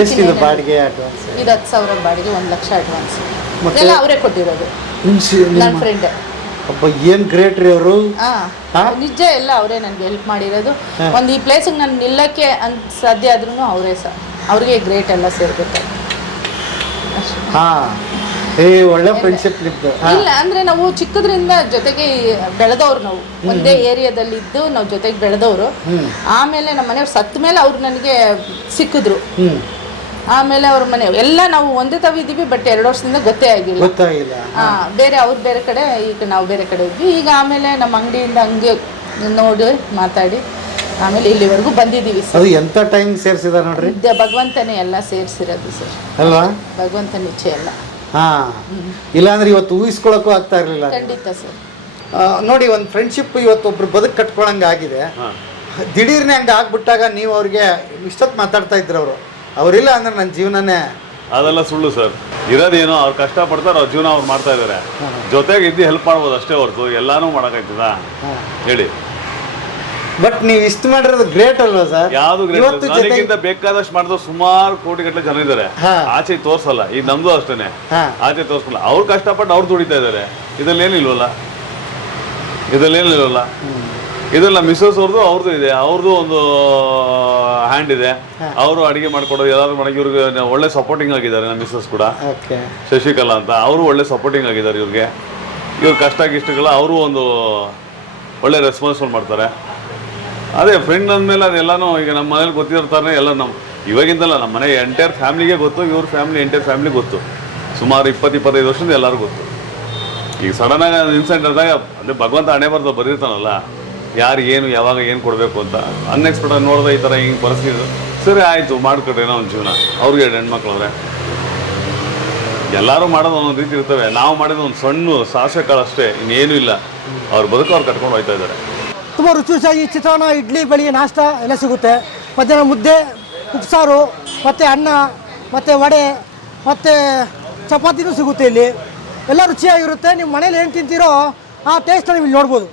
ಎಷ್ಟಿದೆ ಬಾಡಿಗೆ ಅಡ್ವಾನ್ಸ್ ಇದು ಹತ್ತು ಸಾವಿರ ಬಾಡಿಗೆ ಒಂದು ಲಕ್ಷ ಅಡ್ವಾನ್ಸ್ ಮತ್ತೆ? ಎಲ್ಲ ಅವರೇ ಕೊಟ್ಟಿರೋದು. ನನ್ನ ಫ್ರೆಂಡ್ ಅಪ್ಪ ಏನ್ ಗ್ರೇಟ್ ರೀ ಅವರು? ಹಾ? ನಿಜ ಎಲ್ಲ ಅವರೇ ನನಗೆ ಹೆಲ್ಪ್ ಮಾಡಿರೋದು. ಒಂದು ಈ ಪ್ಲೇಸಿಗೆ ನಾನು ನಿಲ್ಲಕ್ಕೆ ಅಂತ ಸಾಧ್ಯ ಆದ್ರೂ ಅವರೇ ಸಹ ಅವ್ರಿಗೆ ಗ್ರೇಟ್ ಎಲ್ಲ ಸೇರ್ಬೇಕು. ಹಾ. ಏ ಒಳ್ಳೆ ಫ್ರೆಂಡ್ಶಿಪ್ ನಿಮ್ದು. ಹಾಂ. ಇಲ್ಲ ಅಂದ್ರೆ ನಾವು ಚಿಕ್ಕದ್ರಿಂದ ಜೊತೆಗೆ ಬೆಳೆದವ್ರು ನಾವು. ಒಂದೇ ಏರಿಯಾದಲ್ಲಿ ಇದ್ದು ನಾವು ಜೊತೆಗೆ ಬೆಳೆದವರು. ಆಮೇಲೆ ನಮ್ಮ ಮನೆಯವ್ರು ಸತ್ತ ಮೇಲೆ ಅವ್ರು ನನಗೆ ಸಿಕ್ಕಿದ್ರು. ಆಮೇಲೆ ಅವ್ರ ಮನೆ ಎಲ್ಲ ನಾವು ಒಂದೇ ತವ ಇದ್ದೀವಿ ಬಟ್ ಎರಡು ವರ್ಷದಿಂದ ಗೊತ್ತೇ ಆಗಿಲ್ಲ. ಗೊತ್ತಾಗಿಲ್ಲ ಆ, ಬೇರೆ ಅವ್ರು ಬೇರೆ ಕಡೆ ಈಗ ನಾವು ಬೇರೆ ಕಡೆ ಇದ್ವಿ. ಈಗ ಆಮೇಲೆ ನಮ್ಮ ಅಂಗಡಿಯಿಂದ ಹಂಗೆ ನೋಡಿ ಮಾತಾಡಿ ಆಮೇಲೆ ಇಲ್ಲಿವರೆಗೂ ಬಂದಿದ್ದೀವಿ ಸರ್. ಅದು ಎಂಥ ಟೈಮ್ ಸೇರಿಸಿದಾರೆ ನೋಡ್ರಿ? ಇದ್ದ ಭಗವಂತನೇ ಎಲ್ಲ ಸೇರಿಸಿರೋದು ಸರ್. ಅಲ್ವಾ? ಭಗವಂತನ ಇಚ್ಛೆ ಎಲ್ಲ. ಹಾಂ. ಇಲ್ಲಾಂದ್ರೆ ಇವತ್ತು ಊಹಿಸ್ಕೊಳಕ್ಕೂ ಆಗ್ತಾ ಇರಲಿಲ್ಲ ಖಂಡಿತ ಸರ್. ನೋಡಿ ಒಂದು ಫ್ರೆಂಡ್ಶಿಪ್ ಇವತ್ತು ಒಬ್ರು ಬದುಕು ಕಟ್ಕೊಳಂಗೆ ಆಗಿದೆ ದಿಢೀರ್ನೆ ಹಂಗೆ ಆಗ್ಬಿಟ್ಟಾಗ ನೀವು ಅವ್ರಿಗೆ ಇಷ್ಟೊತ್ತು ಮಾತಾಡ್ತಾ ಇದ್ರು ಅವರು. ಅವರಿಲ್ಲ ಅಂದ್ರೆ ನನ್ನ ಜೀವನನೇ ಅದೆಲ್ಲ ಸುಳ್ಳು ಸರ್. ಇರೋದೇನೋ ಅವ್ರು ಕಷ್ಟ ಪಡ್ತಾರೆ ಅವ್ರ ಜೀವನ ಅವ್ರು ಮಾಡ್ತಾ ಇದ್ದಾರೆ ಜೊತೆಗೆ ಇದ್ದು ಹೆಲ್ಪ್ ಮಾಡ್ಬೋದು ಅಷ್ಟೇ ಹೊರತು ಎಲ್ಲಾನು ಮಾಡೋಕ್ಕಾಯ್ತದ? ಹೇಳಿ. ಬಟ್ ನೀವು ಇಷ್ಟು ಮಾಡಿರೋದು ಗ್ರೇಟ್ ಅಲ್ವಾ ಸರ್ ಯಾವ್ದು ಇವತ್ತು ಜೊತೆ ನನಗಿಂತ ಬೇಕಾದಷ್ಟು ಮಾಡಿದ್ರು ಸುಮಾರು ಕೋಟಿ ಗಟ್ಟಲೆ ಜನ ಇದ್ದಾರೆ ಹಾ. ಆಚೆ ತೋರ್ಸಲ್ಲ ಈಗ ನಮ್ದು ಅಷ್ಟೇನೆ. ಹಾ. ಆಚೆ ತೋರ್ಸಲ್ಲ ಅವ್ರು ಕಷ್ಟಪಟ್ಟು ಅವ್ರು ದುಡಿತಾ ಇದ್ದಾರೆ ಇದ್ರಲ್ಲಿ ಏನಿಲ್ವಲ್ಲ? ಇದ್ರಲ್ಲಿ ಏನಿಲ್ವಲ್ಲ? ಇದೆಲ್ಲ ಮಿಸ್ಸಸ್ ಅವ್ರದ್ದು ಅವ್ರದ್ದು ಇದೆ. ಅವ್ರದ್ದು ಒಂದು ಹ್ಯಾಂಡ್ ಇದೆ. ಅವರು ಅಡಿಗೆ ಮಾಡ್ಕೊಡೋದು ಎಲ್ಲರೂ ಮನೆಗೆ ಇವ್ರಿಗೆ ಒಳ್ಳೆ ಸಪೋರ್ಟಿಂಗ್ ಆಗಿದ್ದಾರೆ ನಮ್ಮ ಮಿಸ್ಸಸ್ ಕೂಡ. ಓಕೆ. ಶಶಿಕಲಾ ಅಂತ. ಅವರು ಒಳ್ಳೆ ಸಪೋರ್ಟಿಂಗ್ ಆಗಿದ್ದಾರೆ ಇವ್ರಿಗೆ. ಇವ್ರ ಕಷ್ಟ ಗಿಷ್ಟಗಳ ಅವರು ಒಂದು ಒಳ್ಳೆ ರೆಸ್ಪಾನ್ಸಿಬಲ್ ಮಾಡ್ತಾರೆ. ಅದೇ ಫ್ರೆಂಡ್ ಅಂದಮೇಲೆ ಅದೆಲ್ಲನೂ ಈಗ ನಮ್ಮ ಮನೇಲಿ ಗೊತ್ತಿರ್ತಾರೆ ಎಲ್ಲ ನಮ್ಮ ಇವಾಗಿಂದಲ್ಲ ನಮ್ಮ ಮನೆ ಎಂಟೈರ್ ಫ್ಯಾಮಿಲಿಗೆ ಗೊತ್ತು ಇವ್ರ ಫ್ಯಾಮಿಲಿ ಎಂಟೈರ್ ಫ್ಯಾಮಿಲಿ ಗೊತ್ತು. ಸುಮಾರು ಇಪ್ಪತ್ತು ಇಪ್ಪತ್ತೈದು ವರ್ಷದಿಂದ ಎಲ್ಲರಿಗೂ ಗೊತ್ತು. ಈಗ ಸಡನ್ನಾಗಿ ಇನ್ಸಿಡೆಂಟ್ ಆದಾಗ ಅಂದರೆ ಭಗವಂತ ಹಣೆ ಬರ್ದು ಬರೀರ್ತಾನಲ್ಲ. ಯಾರು ಏನು, ಯಾವಾಗ ಏನು ಕೊಡಬೇಕು ಅಂತ. ಅನ್ಎಕ್ಸ್ಪೆಕ್ಟೆಡ್ ನೋಡಿದ್ರೆ ಈ ಥರ ಹಿಂಗೆ ಪರಿಸ್ಥಿತಿ ಸರಿ, ಆಯಿತು, ಮಾಡ್ಕೊಡ್ರಿ ಏನೋ ಒಂದು ಜೀವನ. ಅವ್ರಿಗೆ ಹೆಣ್ಮಕ್ಳವ್ರೆ. ಎಲ್ಲರೂ ಮಾಡೋದು ಒಂದೊಂದು ರೀತಿ ಇರ್ತವೆ. ನಾವು ಮಾಡಿದ ಒಂದು ಸಣ್ಣ ಸಾಸಿವೆ ಕಾಳಷ್ಟೇ ಇನ್ನೇನು ಇಲ್ಲ. ಅವ್ರ ಬದುಕು ಅವ್ರು ಕಟ್ಕೊಂಡು ಹೋಗ್ತಾ ಇದ್ದಾರೆ. ತುಂಬ ರುಚಿ ರುಚಿಯಾಗಿ ಚಿತ್ರಾನ್ನ, ಇಡ್ಲಿ ಬೆಳಿಗ್ಗೆ ನಾಷ್ಟ ಎಲ್ಲ ಸಿಗುತ್ತೆ. ಮಧ್ಯಾಹ್ನ ಮುದ್ದೆ, ಉಪ್ಸಾರು, ಮತ್ತು ಅನ್ನ, ಮತ್ತು ವಡೆ, ಮತ್ತು ಚಪಾತಿನೂ ಸಿಗುತ್ತೆ ಇಲ್ಲಿ. ಎಲ್ಲ ರುಚಿಯಾಗಿರುತ್ತೆ. ನಿಮ್ಮ ಮನೇಲಿ ಏನು ತಿಂತೀರೋ ಆ ಟೇಸ್ಟ್ನ ನೀವು ನೋಡ್ಬೋದು.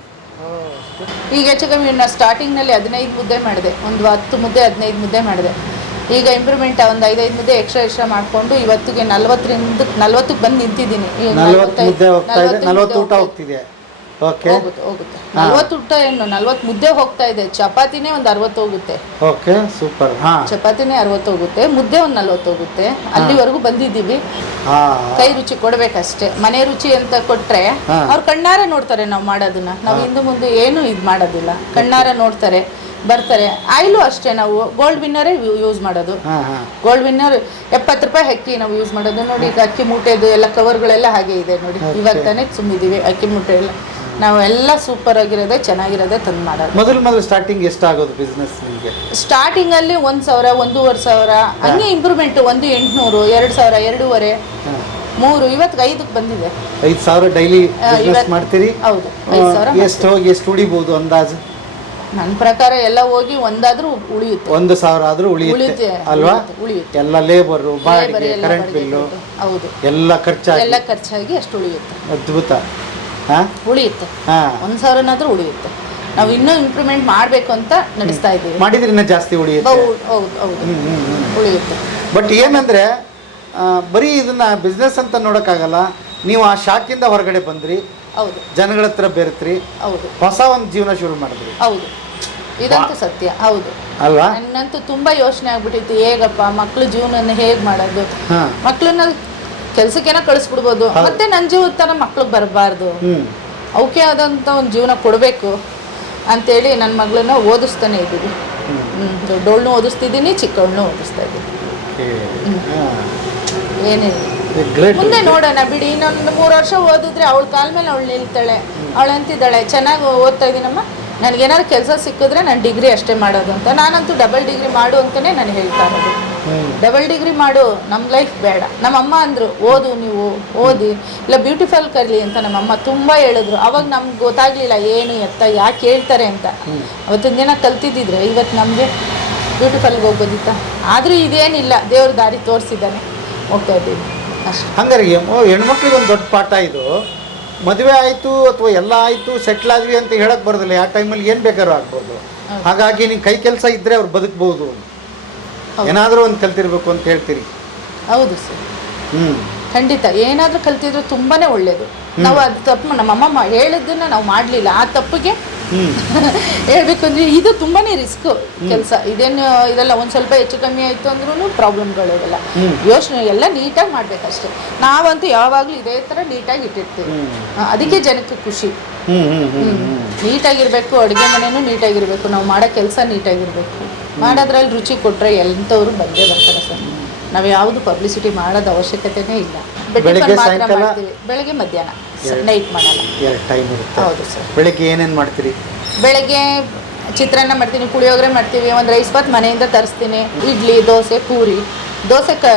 ಈಗ ಹೆಚ್ಚು ಕಮ್ಮಿ ನಾನು ಸ್ಟಾರ್ಟಿಂಗ್ನಲ್ಲಿ ಹದಿನೈದು ಮುದ್ದೆ ಮಾಡಿದೆ. ಒಂದು ಹತ್ತು ಮುದ್ದೆ ಹದಿನೈದು ಮುದ್ದೆ ಮಾಡಿದೆ. ಈಗ ಇಂಪ್ರೂವ್ಮೆಂಟ್ ಒಂದು ಐದೈದು ಮುದ್ದೆ ಎಕ್ಸ್ಟ್ರಾ ಎಕ್ಸ್ಟ್ರಾ ಮಾಡಿಕೊಂಡು ಇವತ್ತಿಗೆ ನಲ್ವತ್ತರಿಂದ ನಲ್ವತ್ತಕ್ಕೆ ಬಂದು ನಿಂತಿದ್ದೀನಿ. ಓಕೆ ಹೋಗುತ್ತೆ ಹೋಗುತ್ತೆ. ನಲ್ವತ್ತು ಊಟ ಏನು ನಲ್ವತ್ತು ಮುದ್ದೆ ಹೋಗ್ತಾ ಇದೆ. ಚಪಾತಿನೇ ಒಂದು ಅರವತ್ತು ಹೋಗುತ್ತೆ. ಓಕೆ ಸೂಪರ್ ಹಾಂ. ಚಪಾತಿನೇ ಅರವತ್ತು ಹೋಗುತ್ತೆ ಮುದ್ದೆ ಒಂದು ನಲ್ವತ್ತು ಹೋಗುತ್ತೆ. ಅಲ್ಲಿವರೆಗೂ ಬಂದಿದ್ದೀವಿ. ಹಾ. ಕೈ ರುಚಿ ಕೊಡ್ಬೇಕಷ್ಟೇ. ಮನೆ ರುಚಿ ಅಂತ ಕೊಟ್ರೆ ಅವ್ರು ಕಣ್ಣಾರೆ ನೋಡ್ತಾರೆ ನಾವು ಮಾಡೋದನ್ನ. ನಾವು ಹಿಂದೆ ಮುಂದೆ ಏನು ಇದು ಮಾಡೋದಿಲ್ಲ. ಕಣ್ಣಾರೆ ನೋಡ್ತಾರೆ ಬರ್ತಾರೆ. ಆಯಿಲು ಅಷ್ಟೇ ನಾವು ಗೋಲ್ಡ್ ವಿನ್ನರೇ ಯೂಸ್ ಮಾಡೋದು. ಹಾಂ ಹಾಂ. ಗೋಲ್ಡ್ ವಿನ್ನರ್ ಎಪ್ಪತ್ತು ರೂಪಾಯಿ ಅಕ್ಕಿ ನಾವು ಯೂಸ್ ಮಾಡೋದು. ನೋಡಿ ಈಗ ಅಕ್ಕಿ ಮೂಟೆದು ಎಲ್ಲ ಕವರ್ಗಳೆಲ್ಲ ಹಾಗೆ ಇದೆ ನೋಡಿ. ಇವಾಗ ತಾನೇ ಸುಮ್ಮಿದೀವಿ ಅಕ್ಕಿ ಮೂಟೆ ಎಲ್ಲ ನಾವು ಎಲ್ಲ ಸೂಪರ್ ಆಗಿರೋದೇ ಚೆನ್ನಾಗಿರೋದೆ ತಂದು ಮಾಡೋದು. ಮೊದಲು ಮೊದಲು ಸ್ಟಾರ್ಟಿಂಗ್ ಎಷ್ಟಾಗೋದು ಬಿಸ್ನೆಸ್ ನಿಮಗೆ? ಸ್ಟಾರ್ಟಿಂಗಲ್ಲಿ ಒಂದು ಸಾವಿರ ಒಂದೂವರೆ ಸಾವಿರ ಹಂಗೆ ಇಂಪ್ರೂವ್ಮೆಂಟ್ ಒಂದು ಎಂಟುನೂರು ಎರಡು ಸಾವಿರ ಎರಡೂವರೆ ಮೂರು ಇವತ್ತು ಐದಕ್ಕೆ ಬಂದಿದೆ. ಐದು ಸಾವಿರ ಡೈಲಿ ಬಿಸ್ನೆಸ್ ಮಾಡ್ತೀರಿ? ಹೌದು ಐದು ಸಾವಿರ ಎಷ್ಟು ಹೋಗಿ ಎಷ್ಟು ಉಳಿಬೋದು ಅಂದಾಜು? ನನ್ನ ಪ್ರಕಾರ ಎಲ್ಲ ಹೋಗಿ ಒಂದಾದ್ರೂ ಉಳಿಯುತ್ತೆ. ಒಂದು ಸಾವಿರ ಆದ್ರೂ ಉಳಿಯುತ್ತೆ ಅಲ್ವಾ? ಉಳಿಯುತ್ತೆ. ಎಲ್ಲ ಲೇಬರ್ ಬಾಡಿಗೆ ಕರೆಂಟ್ ಬಿಲ್ ಹೌದು. ಎಲ್ಲ ಖರ್ಚಾಗಿ. ಎಲ್ಲ ಖರ್ಚಾಗಿ ಅಷ್ಟು ಉಳಿಯುತ್ತೆ. ಅದ್ಭುತ. ಹಾ? ಉಳಿಯುತ್ತೆ. ಹಾ. ಒಂದು ಸಾವಿರನಾದ್ರೂ ಉಳಿಯುತ್ತೆ. ನಾವು ಇನ್ನೂ ಇಂಪ್ರೂವ್ಮೆಂಟ್ ಮಾಡಬೇಕು ಅಂತ ನಡೆಸ್ತಾ ಇದ್ದೀವಿ. ಮಾಡಿದ್ರೆ ಇನ್ನೂ ಜಾಸ್ತಿ ಉಳಿಯುತ್ತೆ. ಹೌದು ಹೌದು ಹೌದು. ಉಳಿಯುತ್ತೆ. ಬಟ್ ಏನಂದರೆ ಆ, ಬರೀ ಇದನ್ನ ಬಿಸ್ನೆಸ್ ಅಂತ ನೋಡೋಕ್ಕಾಗಲ್ಲ. ನೀವು ಆ ಶಾಖಿಂದ ಹೊರಗಡೆ ಬಂದ್ರಿ. ಹೌದು. ಜನಗಳ ಹತ್ರ ಬೆರೆತ್ರಿ. ಹೌದು. ಹೊಸ ಒಂದು ಜೀವನ ಶುರು ಮಾಡಿದ್ರಿ. ಹೌದು. ಇದಂತೂ ಸತ್ಯ. ಹೌದು. ಅಲ್ವಾ? ನನ್ನಂತೂ ತುಂಬಾ ಯೋಚನೆ ಆಗ್ಬಿಟ್ಟಿತ್ತು. ಹೇಗಪ್ಪ? ಮಕ್ಕಳು ಜೀವನ ಹೇಗ್ ಮಾಡೋದು? ಹಾ. ಕೆಲ್ಸಕ್ಕೇನೋ ಕಳಿಸ್ಬಿಡ್ಬೋದು. ಮತ್ತೆ ನನ್ನ ತರ ಮಕ್ಳಿಗೆ ಬರಬಾರ್ದು. ಅವಕ್ಕೆ ಆದಂಥ ಒಂದು ಜೀವನ ಕೊಡಬೇಕು ಅಂತೇಳಿ ನನ್ನ ಮಗಳನ್ನ ಓದಿಸ್ತಾನೆ ಇದ್ದೀವಿ. ದೊಡ್ಡೋಳ್ನು ಓದಿಸ್ತಿದ್ದೀನಿ ಚಿಕ್ಕವಳನ್ನು ಓದಿಸ್ತಾ ಇದ್ದೀನಿ. ಏನಿಲ್ಲ. ಮುಂದೆ ನೋಡೋಣ ಬಿಡಿ ಇನ್ನೊಂದು ಮೂರು ವರ್ಷ ಓದಿದ್ರೆ ಅವಳ ಕಾಲ ಮೇಲೆ ಅವಳು ನಿಲ್ತಾಳೆ. ಅವಳು ಅಂತಿದ್ದಾಳೆ ಚೆನ್ನಾಗಿ ಓದ್ತಾ ಇದ್ದೀನಮ್ಮ ನನಗೇನಾದ್ರು ಕೆಲಸ ಸಿಕ್ಕಿದ್ರೆ ನಾನು ಡಿಗ್ರಿ ಅಷ್ಟೇ ಮಾಡೋದು ಅಂತ. ನಾನಂತೂ ಡಬಲ್ ಡಿಗ್ರಿ ಮಾಡು ಅಂತಲೇ ನಾನು ಹೇಳ್ತಾ ಇರೋದು. ಡಬಲ್ ಡಿಗ್ರಿ ಮಾಡು ನಮ್ಮ ಲೈಫ್ ಬೇಡ. ನಮ್ಮ ಅಮ್ಮ ಅಂದರು ಓದು ನೀವು ಓದಿ ಇಲ್ಲ ಬ್ಯೂಟಿಫುಲ್ ಕಲಿ ಅಂತ ನಮ್ಮಮ್ಮ ತುಂಬ ಹೇಳಿದ್ರು. ಅವಾಗ ನಮ್ಗೆ ಗೊತ್ತಾಗ್ಲಿಲ್ಲ ಏನು ಎತ್ತ ಯಾಕೆ ಹೇಳ್ತಾರೆ ಅಂತ. ಅವತ್ತಿನ ದಿನ ಕಲ್ತಿದ್ದಿದ್ರೆ ಇವತ್ತು ನಮಗೆ ಬ್ಯೂಟಿಫುಲ್ಗೆ ಹೋಗ್ಬೋದಿತ್ತ? ಆದರೂ ಇದೇನಿಲ್ಲ ದೇವ್ರ ದಾರಿ ತೋರಿಸಿದ್ದಾನೆ. ಹೋಗ್ತಾ ಇದ್ದೀವಿ. ಅಷ್ಟೇ. ಹಂಗಾರೆ ಹೆಣ್ಮಕ್ಳಿಗೆ ಒಂದು ದೊಡ್ಡ ಪಾಠ ಇದು. ಮದುವೆ ಆಯಿತು ಅಥವಾ ಎಲ್ಲ ಆಯಿತು ಸೆಟ್ಲ್ ಆದ್ವಿ ಅಂತ ಹೇಳಕ್ ಬರೋದಿಲ್ಲ. ಆ ಟೈಮಲ್ಲಿ ಏನು ಬೇಕಾದ್ರೂ ಆಗ್ಬೋದು. ಹಾಗಾಗಿ ನಿನ್ ಕೈ ಕೆಲಸ ಇದ್ರೆ ಅವ್ರು ಬದುಕ್ಬೋದು ಏನಾದರೂ ಒಂದು ಕಲ್ತಿರ್ಬೇಕು ಅಂತ ಹೇಳ್ತೀರಿ? ಹೌದು ಸರ್. ಹ್ಞೂ ಖಂಡಿತ. ಏನಾದರೂ ಕಲ್ತಿದ್ರು ತುಂಬಾನೇ ಒಳ್ಳೇದು. ನಾವು ಅದು ತಪ್ಪು ನಮ್ಮಮ್ಮ ಹೇಳಿದ್ದನ್ನ ನಾವು ಮಾಡಲಿಲ್ಲ. ಆ ತಪ್ಪಿಗೆ ಹೇಳ್ಬೇಕು ಅಂದ್ರೆ ಇದು ತುಂಬಾನೇ ರಿಸ್ಕ್ ಕೆಲಸ. ಇದೇನು ಇದೆಲ್ಲ ಒಂದು ಸ್ವಲ್ಪ ಹೆಚ್ಚು ಕಮ್ಮಿ ಆಯಿತು ಅಂದ್ರೂ ಪ್ರಾಬ್ಲಮ್ಗಳು ಇವೆಲ್ಲ ಯೋಚನೆ ಎಲ್ಲ ನೀಟಾಗಿ ಮಾಡ್ಬೇಕಷ್ಟೇ. ನಾವಂತೂ ಯಾವಾಗಲೂ ಇದೇ ಥರ ನೀಟಾಗಿ ಇಟ್ಟಿರ್ತೀವಿ. ಅದಕ್ಕೆ ಜನಕ್ಕೆ ಖುಷಿ. ನೀಟಾಗಿರಬೇಕು ಅಡುಗೆ ಮನೆಯೂ ನೀಟಾಗಿರಬೇಕು. ನಾವು ಮಾಡೋ ಕೆಲಸ ನೀಟಾಗಿರಬೇಕು. ಮಾಡೋದ್ರಲ್ಲಿ ರುಚಿ ಕೊಟ್ಟರೆ ಎಂಥವ್ರು ಬಂದೇ ಬರ್ತಾರೆ ಸರ್. ನಾವು ಯಾವುದು ಪಬ್ಲಿಸಿಟಿ ಮಾಡೋದ ಅವಶ್ಯಕತೆನೇ ಇಲ್ಲ. ಬೆಳಿಗ್ಗೆ, ಸಾಯಂಕಾಲ? ಬೆಳಗ್ಗೆ ಮಧ್ಯಾಹ್ನ. ನೈಟ್ ಮಾಡಲ್ಲ. ಎರಡು ಟೈಮ್ ಇರುತ್ತೆ. ಹೌದು ಸರ್. ಬೆಳಿಗ್ಗೆ ಏನೇನು ಮಾಡ್ತೀರಿ? ಬೆಳಗ್ಗೆ ಚಿತ್ರಾನ್ನ ಮಾಡ್ತೀನಿ ಪುಳಿಯೋಗರೆ ಮಾಡ್ತೀವಿ ಒಂದು ರೈಸ್ ಬಾತ್ ಮನೆಯಿಂದ ತರಿಸ್ತೀನಿ ಇಡ್ಲಿ ದೋಸೆ ಪೂರಿ. ದೋಸೆ ಕ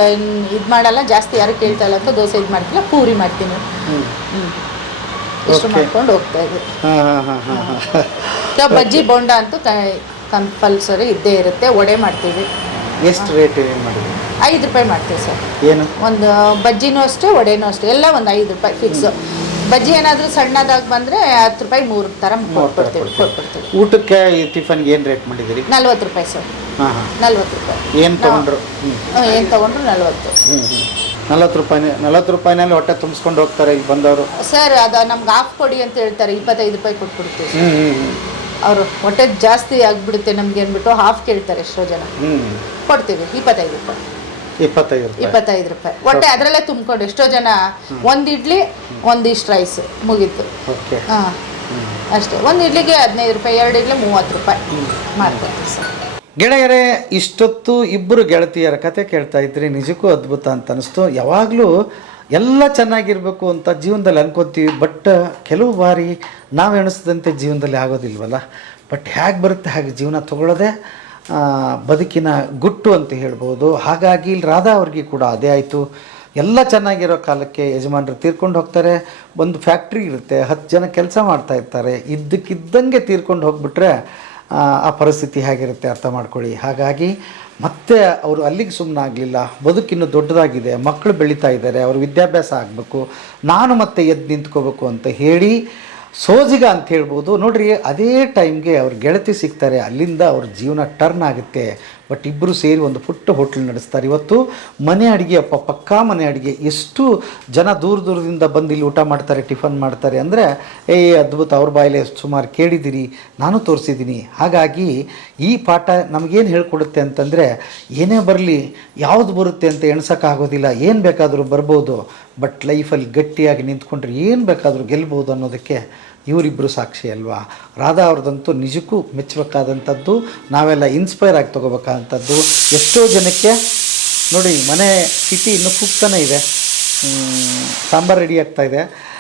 ಇದು ಮಾಡಲ್ಲ ಜಾಸ್ತಿ ಯಾರು ಕೇಳ್ತಾ ಇಲ್ಲ ಅಂತ ದೋಸೆ ಇದು ಮಾಡ್ತಿಲ್ಲ ಪೂರಿ ಮಾಡ್ತೀನಿ. ಇಷ್ಟು. ಮಾಡ್ಕೊಂಡು ಹೋಗ್ತಾ ಇದ್ದೀವಿ ಹಾಂ ಹಾಂ ಹಾಂ ಹಾಂ ಹಾಂ. ಬಜ್ಜಿ ಬೋಂಡ ಅಂತೂ ಕಂಪಲ್ಸರಿ ಇದ್ದೇ ಇರುತ್ತೆ ವಡೆ ಮಾಡ್ತೀವಿ. ಎಷ್ಟು ರೇಟ್ ಏನು ಮಾಡಿದ್ರಿ? ಐದು ರೂಪಾಯಿ ಮಾಡ್ತೀವಿ ಸರ್. ಏನು? ಒಂದು ಬಜ್ಜಿನೂ ಅಷ್ಟೇ ವಡೆನೂ ಅಷ್ಟೇ ಎಲ್ಲ ಒಂದು ಐದು ರೂಪಾಯಿ ಫಿಕ್ಸ್ ಬಜ್ಜಿ ಏನಾದರೂ ಸಣ್ಣದಾಗಿ ಬಂದರೆ ಹತ್ತು ರೂಪಾಯಿ ಮೂರು ಥರ ಕೊಟ್ಬಿಡ್ತೀವಿ ಕೊಟ್ಬಿಡ್ತೀವಿ. ಊಟಕ್ಕೆ ಈ ಟಿಫನ್ಗೆ ಏನು ರೇಟ್ ಮಾಡಿದಿರಿ ನಲ್ವತ್ತು ರೂಪಾಯಿ ಸರ್. ಹಾಂ ಹಾಂ. ನಲ್ವತ್ತು ರೂಪಾಯಿ. ಏನು ತೊಗೊಂಡ್ರು? ಹ್ಞೂ ಏನು ತೊಗೊಂಡ್ರು ನಲ್ವತ್ತು. ಹ್ಞೂ ಹ್ಞೂ ನಲ್ವತ್ತು ರೂಪಾಯಿ ನಲ್ವತ್ತು ರೂಪಾಯಿನಲ್ಲಿ ಹೊಟ್ಟೆ ತುಂಬಿಸ್ಕೊಂಡು ಹೋಗ್ತಾರೆ ಈಗ ಬಂದವರು. ಸರ್ ಅದು ನಮ್ಗೆ ಹಾಫ್ ಕೊಡಿ ಅಂತ ಹೇಳ್ತಾರೆ ಇಪ್ಪತ್ತೈದು ರೂಪಾಯಿ ಕೊಟ್ಬಿಡ್ತೀವಿ ಹ್ಞೂ ಹ್ಞೂ ಅವರು ಹೊಟ್ಟೆ ಜಾಸ್ತಿ ಆಗಿಬಿಡುತ್ತೆ ನಮ್ಗೆ ಅಂದ್ಬಿಟ್ಟು ಹಾಫ್ ಕೇಳ್ತಾರೆ ಎಷ್ಟೋ ಜನ. ಕೊಡ್ತೀವಿ ಇಪ್ಪತ್ತೈದು ರೂಪಾಯಿ. ಇಪ್ಪತ್ತೈದು ರೂಪಾಯಿ. ಇಪ್ಪತ್ತೈದು ರೂಪಾಯಿ. ಹೊಟ್ಟೆ ಅದರಲ್ಲೇ ತುಂಬಿಕೊಂಡು ಎಷ್ಟೋ ಜನ ಒಂದು ಇಡ್ಲಿ ಒಂದಿಷ್ಟು ಇಷ್ಟು ರೈಸ್ ಮುಗೀತು. ಓಕೆ ಹಾಂ. ಅಷ್ಟೇ. ಒಂದು ಇಡ್ಲಿಗೆ ಹದಿನೈದು ರೂಪಾಯಿ ಎರಡು ಇಡ್ಲಿ ಮೂವತ್ತು ರೂಪಾಯಿ ಮಾಡ್ಕೊಡ್ತೀವಿ ಸರ್. ಗೆಳೆಯರೇ ಇಷ್ಟೊತ್ತು ಇಬ್ಬರು ಗೆಳತಿಯರ ಕತೆ ಕೇಳ್ತಾ ಇದ್ರಿ. ನಿಜಕ್ಕೂ ಅದ್ಭುತ ಅಂತ ಅನಿಸ್ತು. ಯಾವಾಗಲೂ ಎಲ್ಲ ಚೆನ್ನಾಗಿರಬೇಕು ಅಂತ ಜೀವನದಲ್ಲಿ ಅನ್ಕೋತೀವಿ ಬಟ್ ಕೆಲವು ಬಾರಿ ನಾವು ಎಣಿಸಿದಂತೆ ಜೀವನದಲ್ಲಿ ಆಗೋದಿಲ್ವಲ್ಲ? ಬಟ್ ಹೇಗೆ ಬರುತ್ತೆ ಹಾಗೆ ಜೀವನ ತಗೊಳ್ಳೋದೇ ಬದುಕಿನ ಗುಟ್ಟು ಅಂತ ಹೇಳ್ಬೋದು. ಹಾಗಾಗಿ ಇಲ್ಲಿ ರಾಧಾ ಅವ್ರಿಗೆ ಕೂಡ ಅದೇ ಆಯಿತು. ಎಲ್ಲ ಚೆನ್ನಾಗಿರೋ ಕಾಲಕ್ಕೆ ಯಜಮಾನರು ತೀರ್ಕೊಂಡು ಹೋಗ್ತಾರೆ. ಒಂದು ಫ್ಯಾಕ್ಟ್ರಿ ಇರುತ್ತೆ ಹತ್ತು ಜನ ಕೆಲಸ ಮಾಡ್ತಾ ಇರ್ತಾರೆ. ಇದ್ದಕ್ಕಿದ್ದಂಗೆ ತೀರ್ಕೊಂಡು ಹೋಗ್ಬಿಟ್ರೆ ಆ, ಪರಿಸ್ಥಿತಿ ಹೇಗಿರುತ್ತೆ ಅರ್ಥ ಮಾಡ್ಕೊಳ್ಳಿ. ಹಾಗಾಗಿ ಮತ್ತೆ ಅವರು ಅಲ್ಲಿಗೆ ಸುಮ್ಮನೆ ಆಗಲಿಲ್ಲ ಬದುಕಿನ್ನು ದೊಡ್ಡದಾಗಿದೆ. ಮಕ್ಕಳು ಬೆಳೀತಾ ಇದ್ದಾರೆ. ಅವರು ವಿದ್ಯಾಭ್ಯಾಸ ಆಗಬೇಕು. ನಾನು ಮತ್ತೆ ಎದ್ದು ನಿಂತ್ಕೋಬೇಕು ಅಂತ ಹೇಳಿ ಸೋಜಿಗ ಅಂತ ಹೇಳ್ಬೋದು. ನೋಡ್ರಿ, ಅದೇ ಟೈಮ್ಗೆ ಅವ್ರ ಗೆಳತಿ ಸಿಗ್ತಾರೆ. ಅಲ್ಲಿಂದ ಅವ್ರ ಜೀವನ ಟರ್ನ್ ಆಗುತ್ತೆ. ಬಟ್ ಇಬ್ಬರು ಸೇರಿ ಒಂದು ಪುಟ್ಟ ಹೋಟ್ಲ್ ನಡೆಸ್ತಾರೆ. ಇವತ್ತು ಮನೆ ಅಡುಗೆ, ಅಪ್ಪ, ಪಕ್ಕಾ ಮನೆ ಅಡುಗೆ, ಎಷ್ಟು ಜನ ದೂರ ದೂರದಿಂದ ಬಂದು ಇಲ್ಲಿ ಊಟ ಮಾಡ್ತಾರೆ, ಟಿಫನ್ ಮಾಡ್ತಾರೆ ಅಂದರೆ, ಏ, ಅದ್ಭುತ, ಅವ್ರ ಬಾಯಲ್ಲಿ ಸುಮಾರು ಕೇಳಿದ್ದೀರಿ ನಾನು ತೋರಿಸಿದ್ದೀನಿ ಹಾಗಾಗಿ ಈ ಪಾಠ ನಮಗೇನು ಹೇಳ್ಕೊಡುತ್ತೆ ಅಂತಂದರೆ, ಏನೇ ಬರಲಿ, ಯಾವುದು ಬರುತ್ತೆ ಅಂತ ಎಣ್ಸೋಕ್ಕಾಗೋದಿಲ್ಲ ಏನು ಬೇಕಾದರೂ ಬರ್ಬೋದು. ಬಟ್ ಲೈಫಲ್ಲಿ ಗಟ್ಟಿಯಾಗಿ ನಿಂತ್ಕೊಂಡ್ರೆ ಏನು ಬೇಕಾದರೂ ಗೆಲ್ಬೋದು ಅನ್ನೋದಕ್ಕೆ ಇವರಿಬ್ಬರು ಸಾಕ್ಷಿ ಅಲ್ವಾ? ರಾಧಾ ಅವ್ರದ್ದಂತೂ ನಿಜಕ್ಕೂ ಮೆಚ್ಚಬೇಕಾದಂಥದ್ದು, ನಾವೆಲ್ಲ ಇನ್ಸ್ಪೈರ್ ಆಗಿ ತೊಗೋಬೇಕಾದಂಥದ್ದು. ಎಷ್ಟೋ ಜನಕ್ಕೆ, ನೋಡಿ ಮನೆ ಸಿಟಿ ಇನ್ನೂ ಕೂಗ್ತಾನೆ ಇದೆ. ಸಾಂಬಾರು ರೆಡಿ ಆಗ್ತಾಯಿದೆ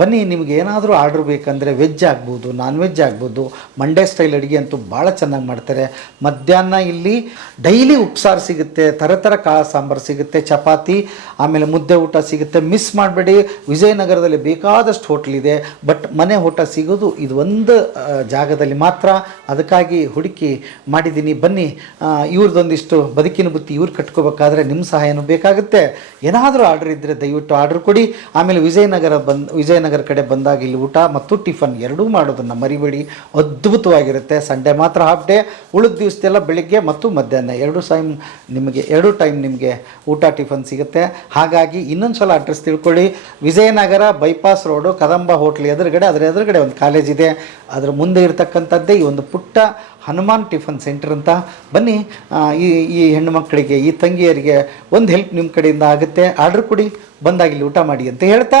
ಬನ್ನಿ, ನಿಮ್ಗೆ ಏನಾದರೂ ಆರ್ಡ್ರ್ ಬೇಕಂದರೆ ವೆಜ್ ಆಗ್ಬೋದು ನಾನ್ ವೆಜ್ ಆಗ್ಬೋದು ಮಂಡ್ಯ ಸ್ಟೈಲ್ ಅಡುಗೆ ಅಂತೂ ಭಾಳ ಚೆನ್ನಾಗಿ ಮಾಡ್ತಾರೆ. ಮಧ್ಯಾಹ್ನ ಇಲ್ಲಿ ಡೈಲಿ ಉಪ್ಸಾರು ಸಿಗುತ್ತೆ ಥರ ಥರ ಕಾಳು ಸಾಂಬಾರು ಸಿಗುತ್ತೆ, ಚಪಾತಿ, ಆಮೇಲೆ ಮುದ್ದೆ ಊಟ ಸಿಗುತ್ತೆ. ಮಿಸ್ ಮಾಡಬೇಡಿ, ವಿಜಯನಗರದಲ್ಲಿ ಬೇಕಾದಷ್ಟು ಹೋಟ್ಲ್ ಇದೆ ಬಟ್ ಮನೆ ಊಟ ಸಿಗೋದು ಇದು ಒಂದು ಜಾಗದಲ್ಲಿ ಮಾತ್ರ. ಅದಕ್ಕಾಗಿ ಹುಡುಕಿ ಮಾಡಿದ್ದೀನಿ. ಬನ್ನಿ ಇವ್ರದ್ದೊಂದಿಷ್ಟು ಬದುಕಿನ ಬುತ್ತಿ ಇವ್ರು ಕಟ್ಕೋಬೇಕಾದ್ರೆ ನಿಮ್ಮ ಸಹಾಯನೂ ಬೇಕಾಗುತ್ತೆ. ಏನಾದರೂ ಆರ್ಡ್ರ್ ಇದ್ದರೆ ದಯವಿಟ್ಟು ಆರ್ಡ್ರ್ ಕೊಡಿ. ಆಮೇಲೆ ವಿಜಯನಗರ ಬಂದು ವಿಜಯನಗರ ಕಡೆ ಬಂದಾಗ ಇಲ್ಲಿ ಊಟ ಮತ್ತು ಟಿಫನ್ ಎರಡೂ ಮಾಡೋದನ್ನು ಮರಿಬೇಡಿ. ಅದ್ಭುತವಾಗಿರುತ್ತೆ. ಸಂಡೇ ಮಾತ್ರ ಹಾಫ್ ಡೇ ಉಳಿದ ದಿವಸದೆಲ್ಲ ಬೆಳಿಗ್ಗೆ ಮತ್ತು ಮಧ್ಯಾಹ್ನ. ಎರಡು ಟೈಮ್ ನಿಮಗೆ, ಎರಡು ಟೈಮ್ ನಿಮಗೆ ಊಟ, ಟಿಫನ್ ಸಿಗುತ್ತೆ. ಹಾಗಾಗಿ ಇನ್ನೊಂದು ಸಲ ಅಡ್ರೆಸ್ ತಿಳ್ಕೊಳ್ಳಿ. Vijayanagar bypass road Kadamba hotel ಎದುರುಗಡೆ. ಅದರ ಎದುರುಗಡೆ ಒಂದು ಕಾಲೇಜ್ ಇದೆ. ಅದರ ಮುಂದೆ ಇರತಕ್ಕಂಥದ್ದೇ ಈ ಒಂದು ಪುಟ್ಟ ಹನುಮಾನ್ ಟಿಫನ್ ಸೆಂಟರ್ ಅಂತ. ಬನ್ನಿ ಈ ಈ ಹೆಣ್ಣು ಮಕ್ಕಳಿಗೆ, ಈ ತಂಗಿಯರಿಗೆ ಒಂದು ಹೆಲ್ಪ್ ನಿಮ್ಮ ಕಡೆಯಿಂದ ಆಗುತ್ತೆ. ಆರ್ಡ್ರ್ ಕೊಡಿ. ಬಂದಾಗಿಲ್ಲಿ ಊಟ ಮಾಡಿ ಅಂತ ಹೇಳ್ತಾ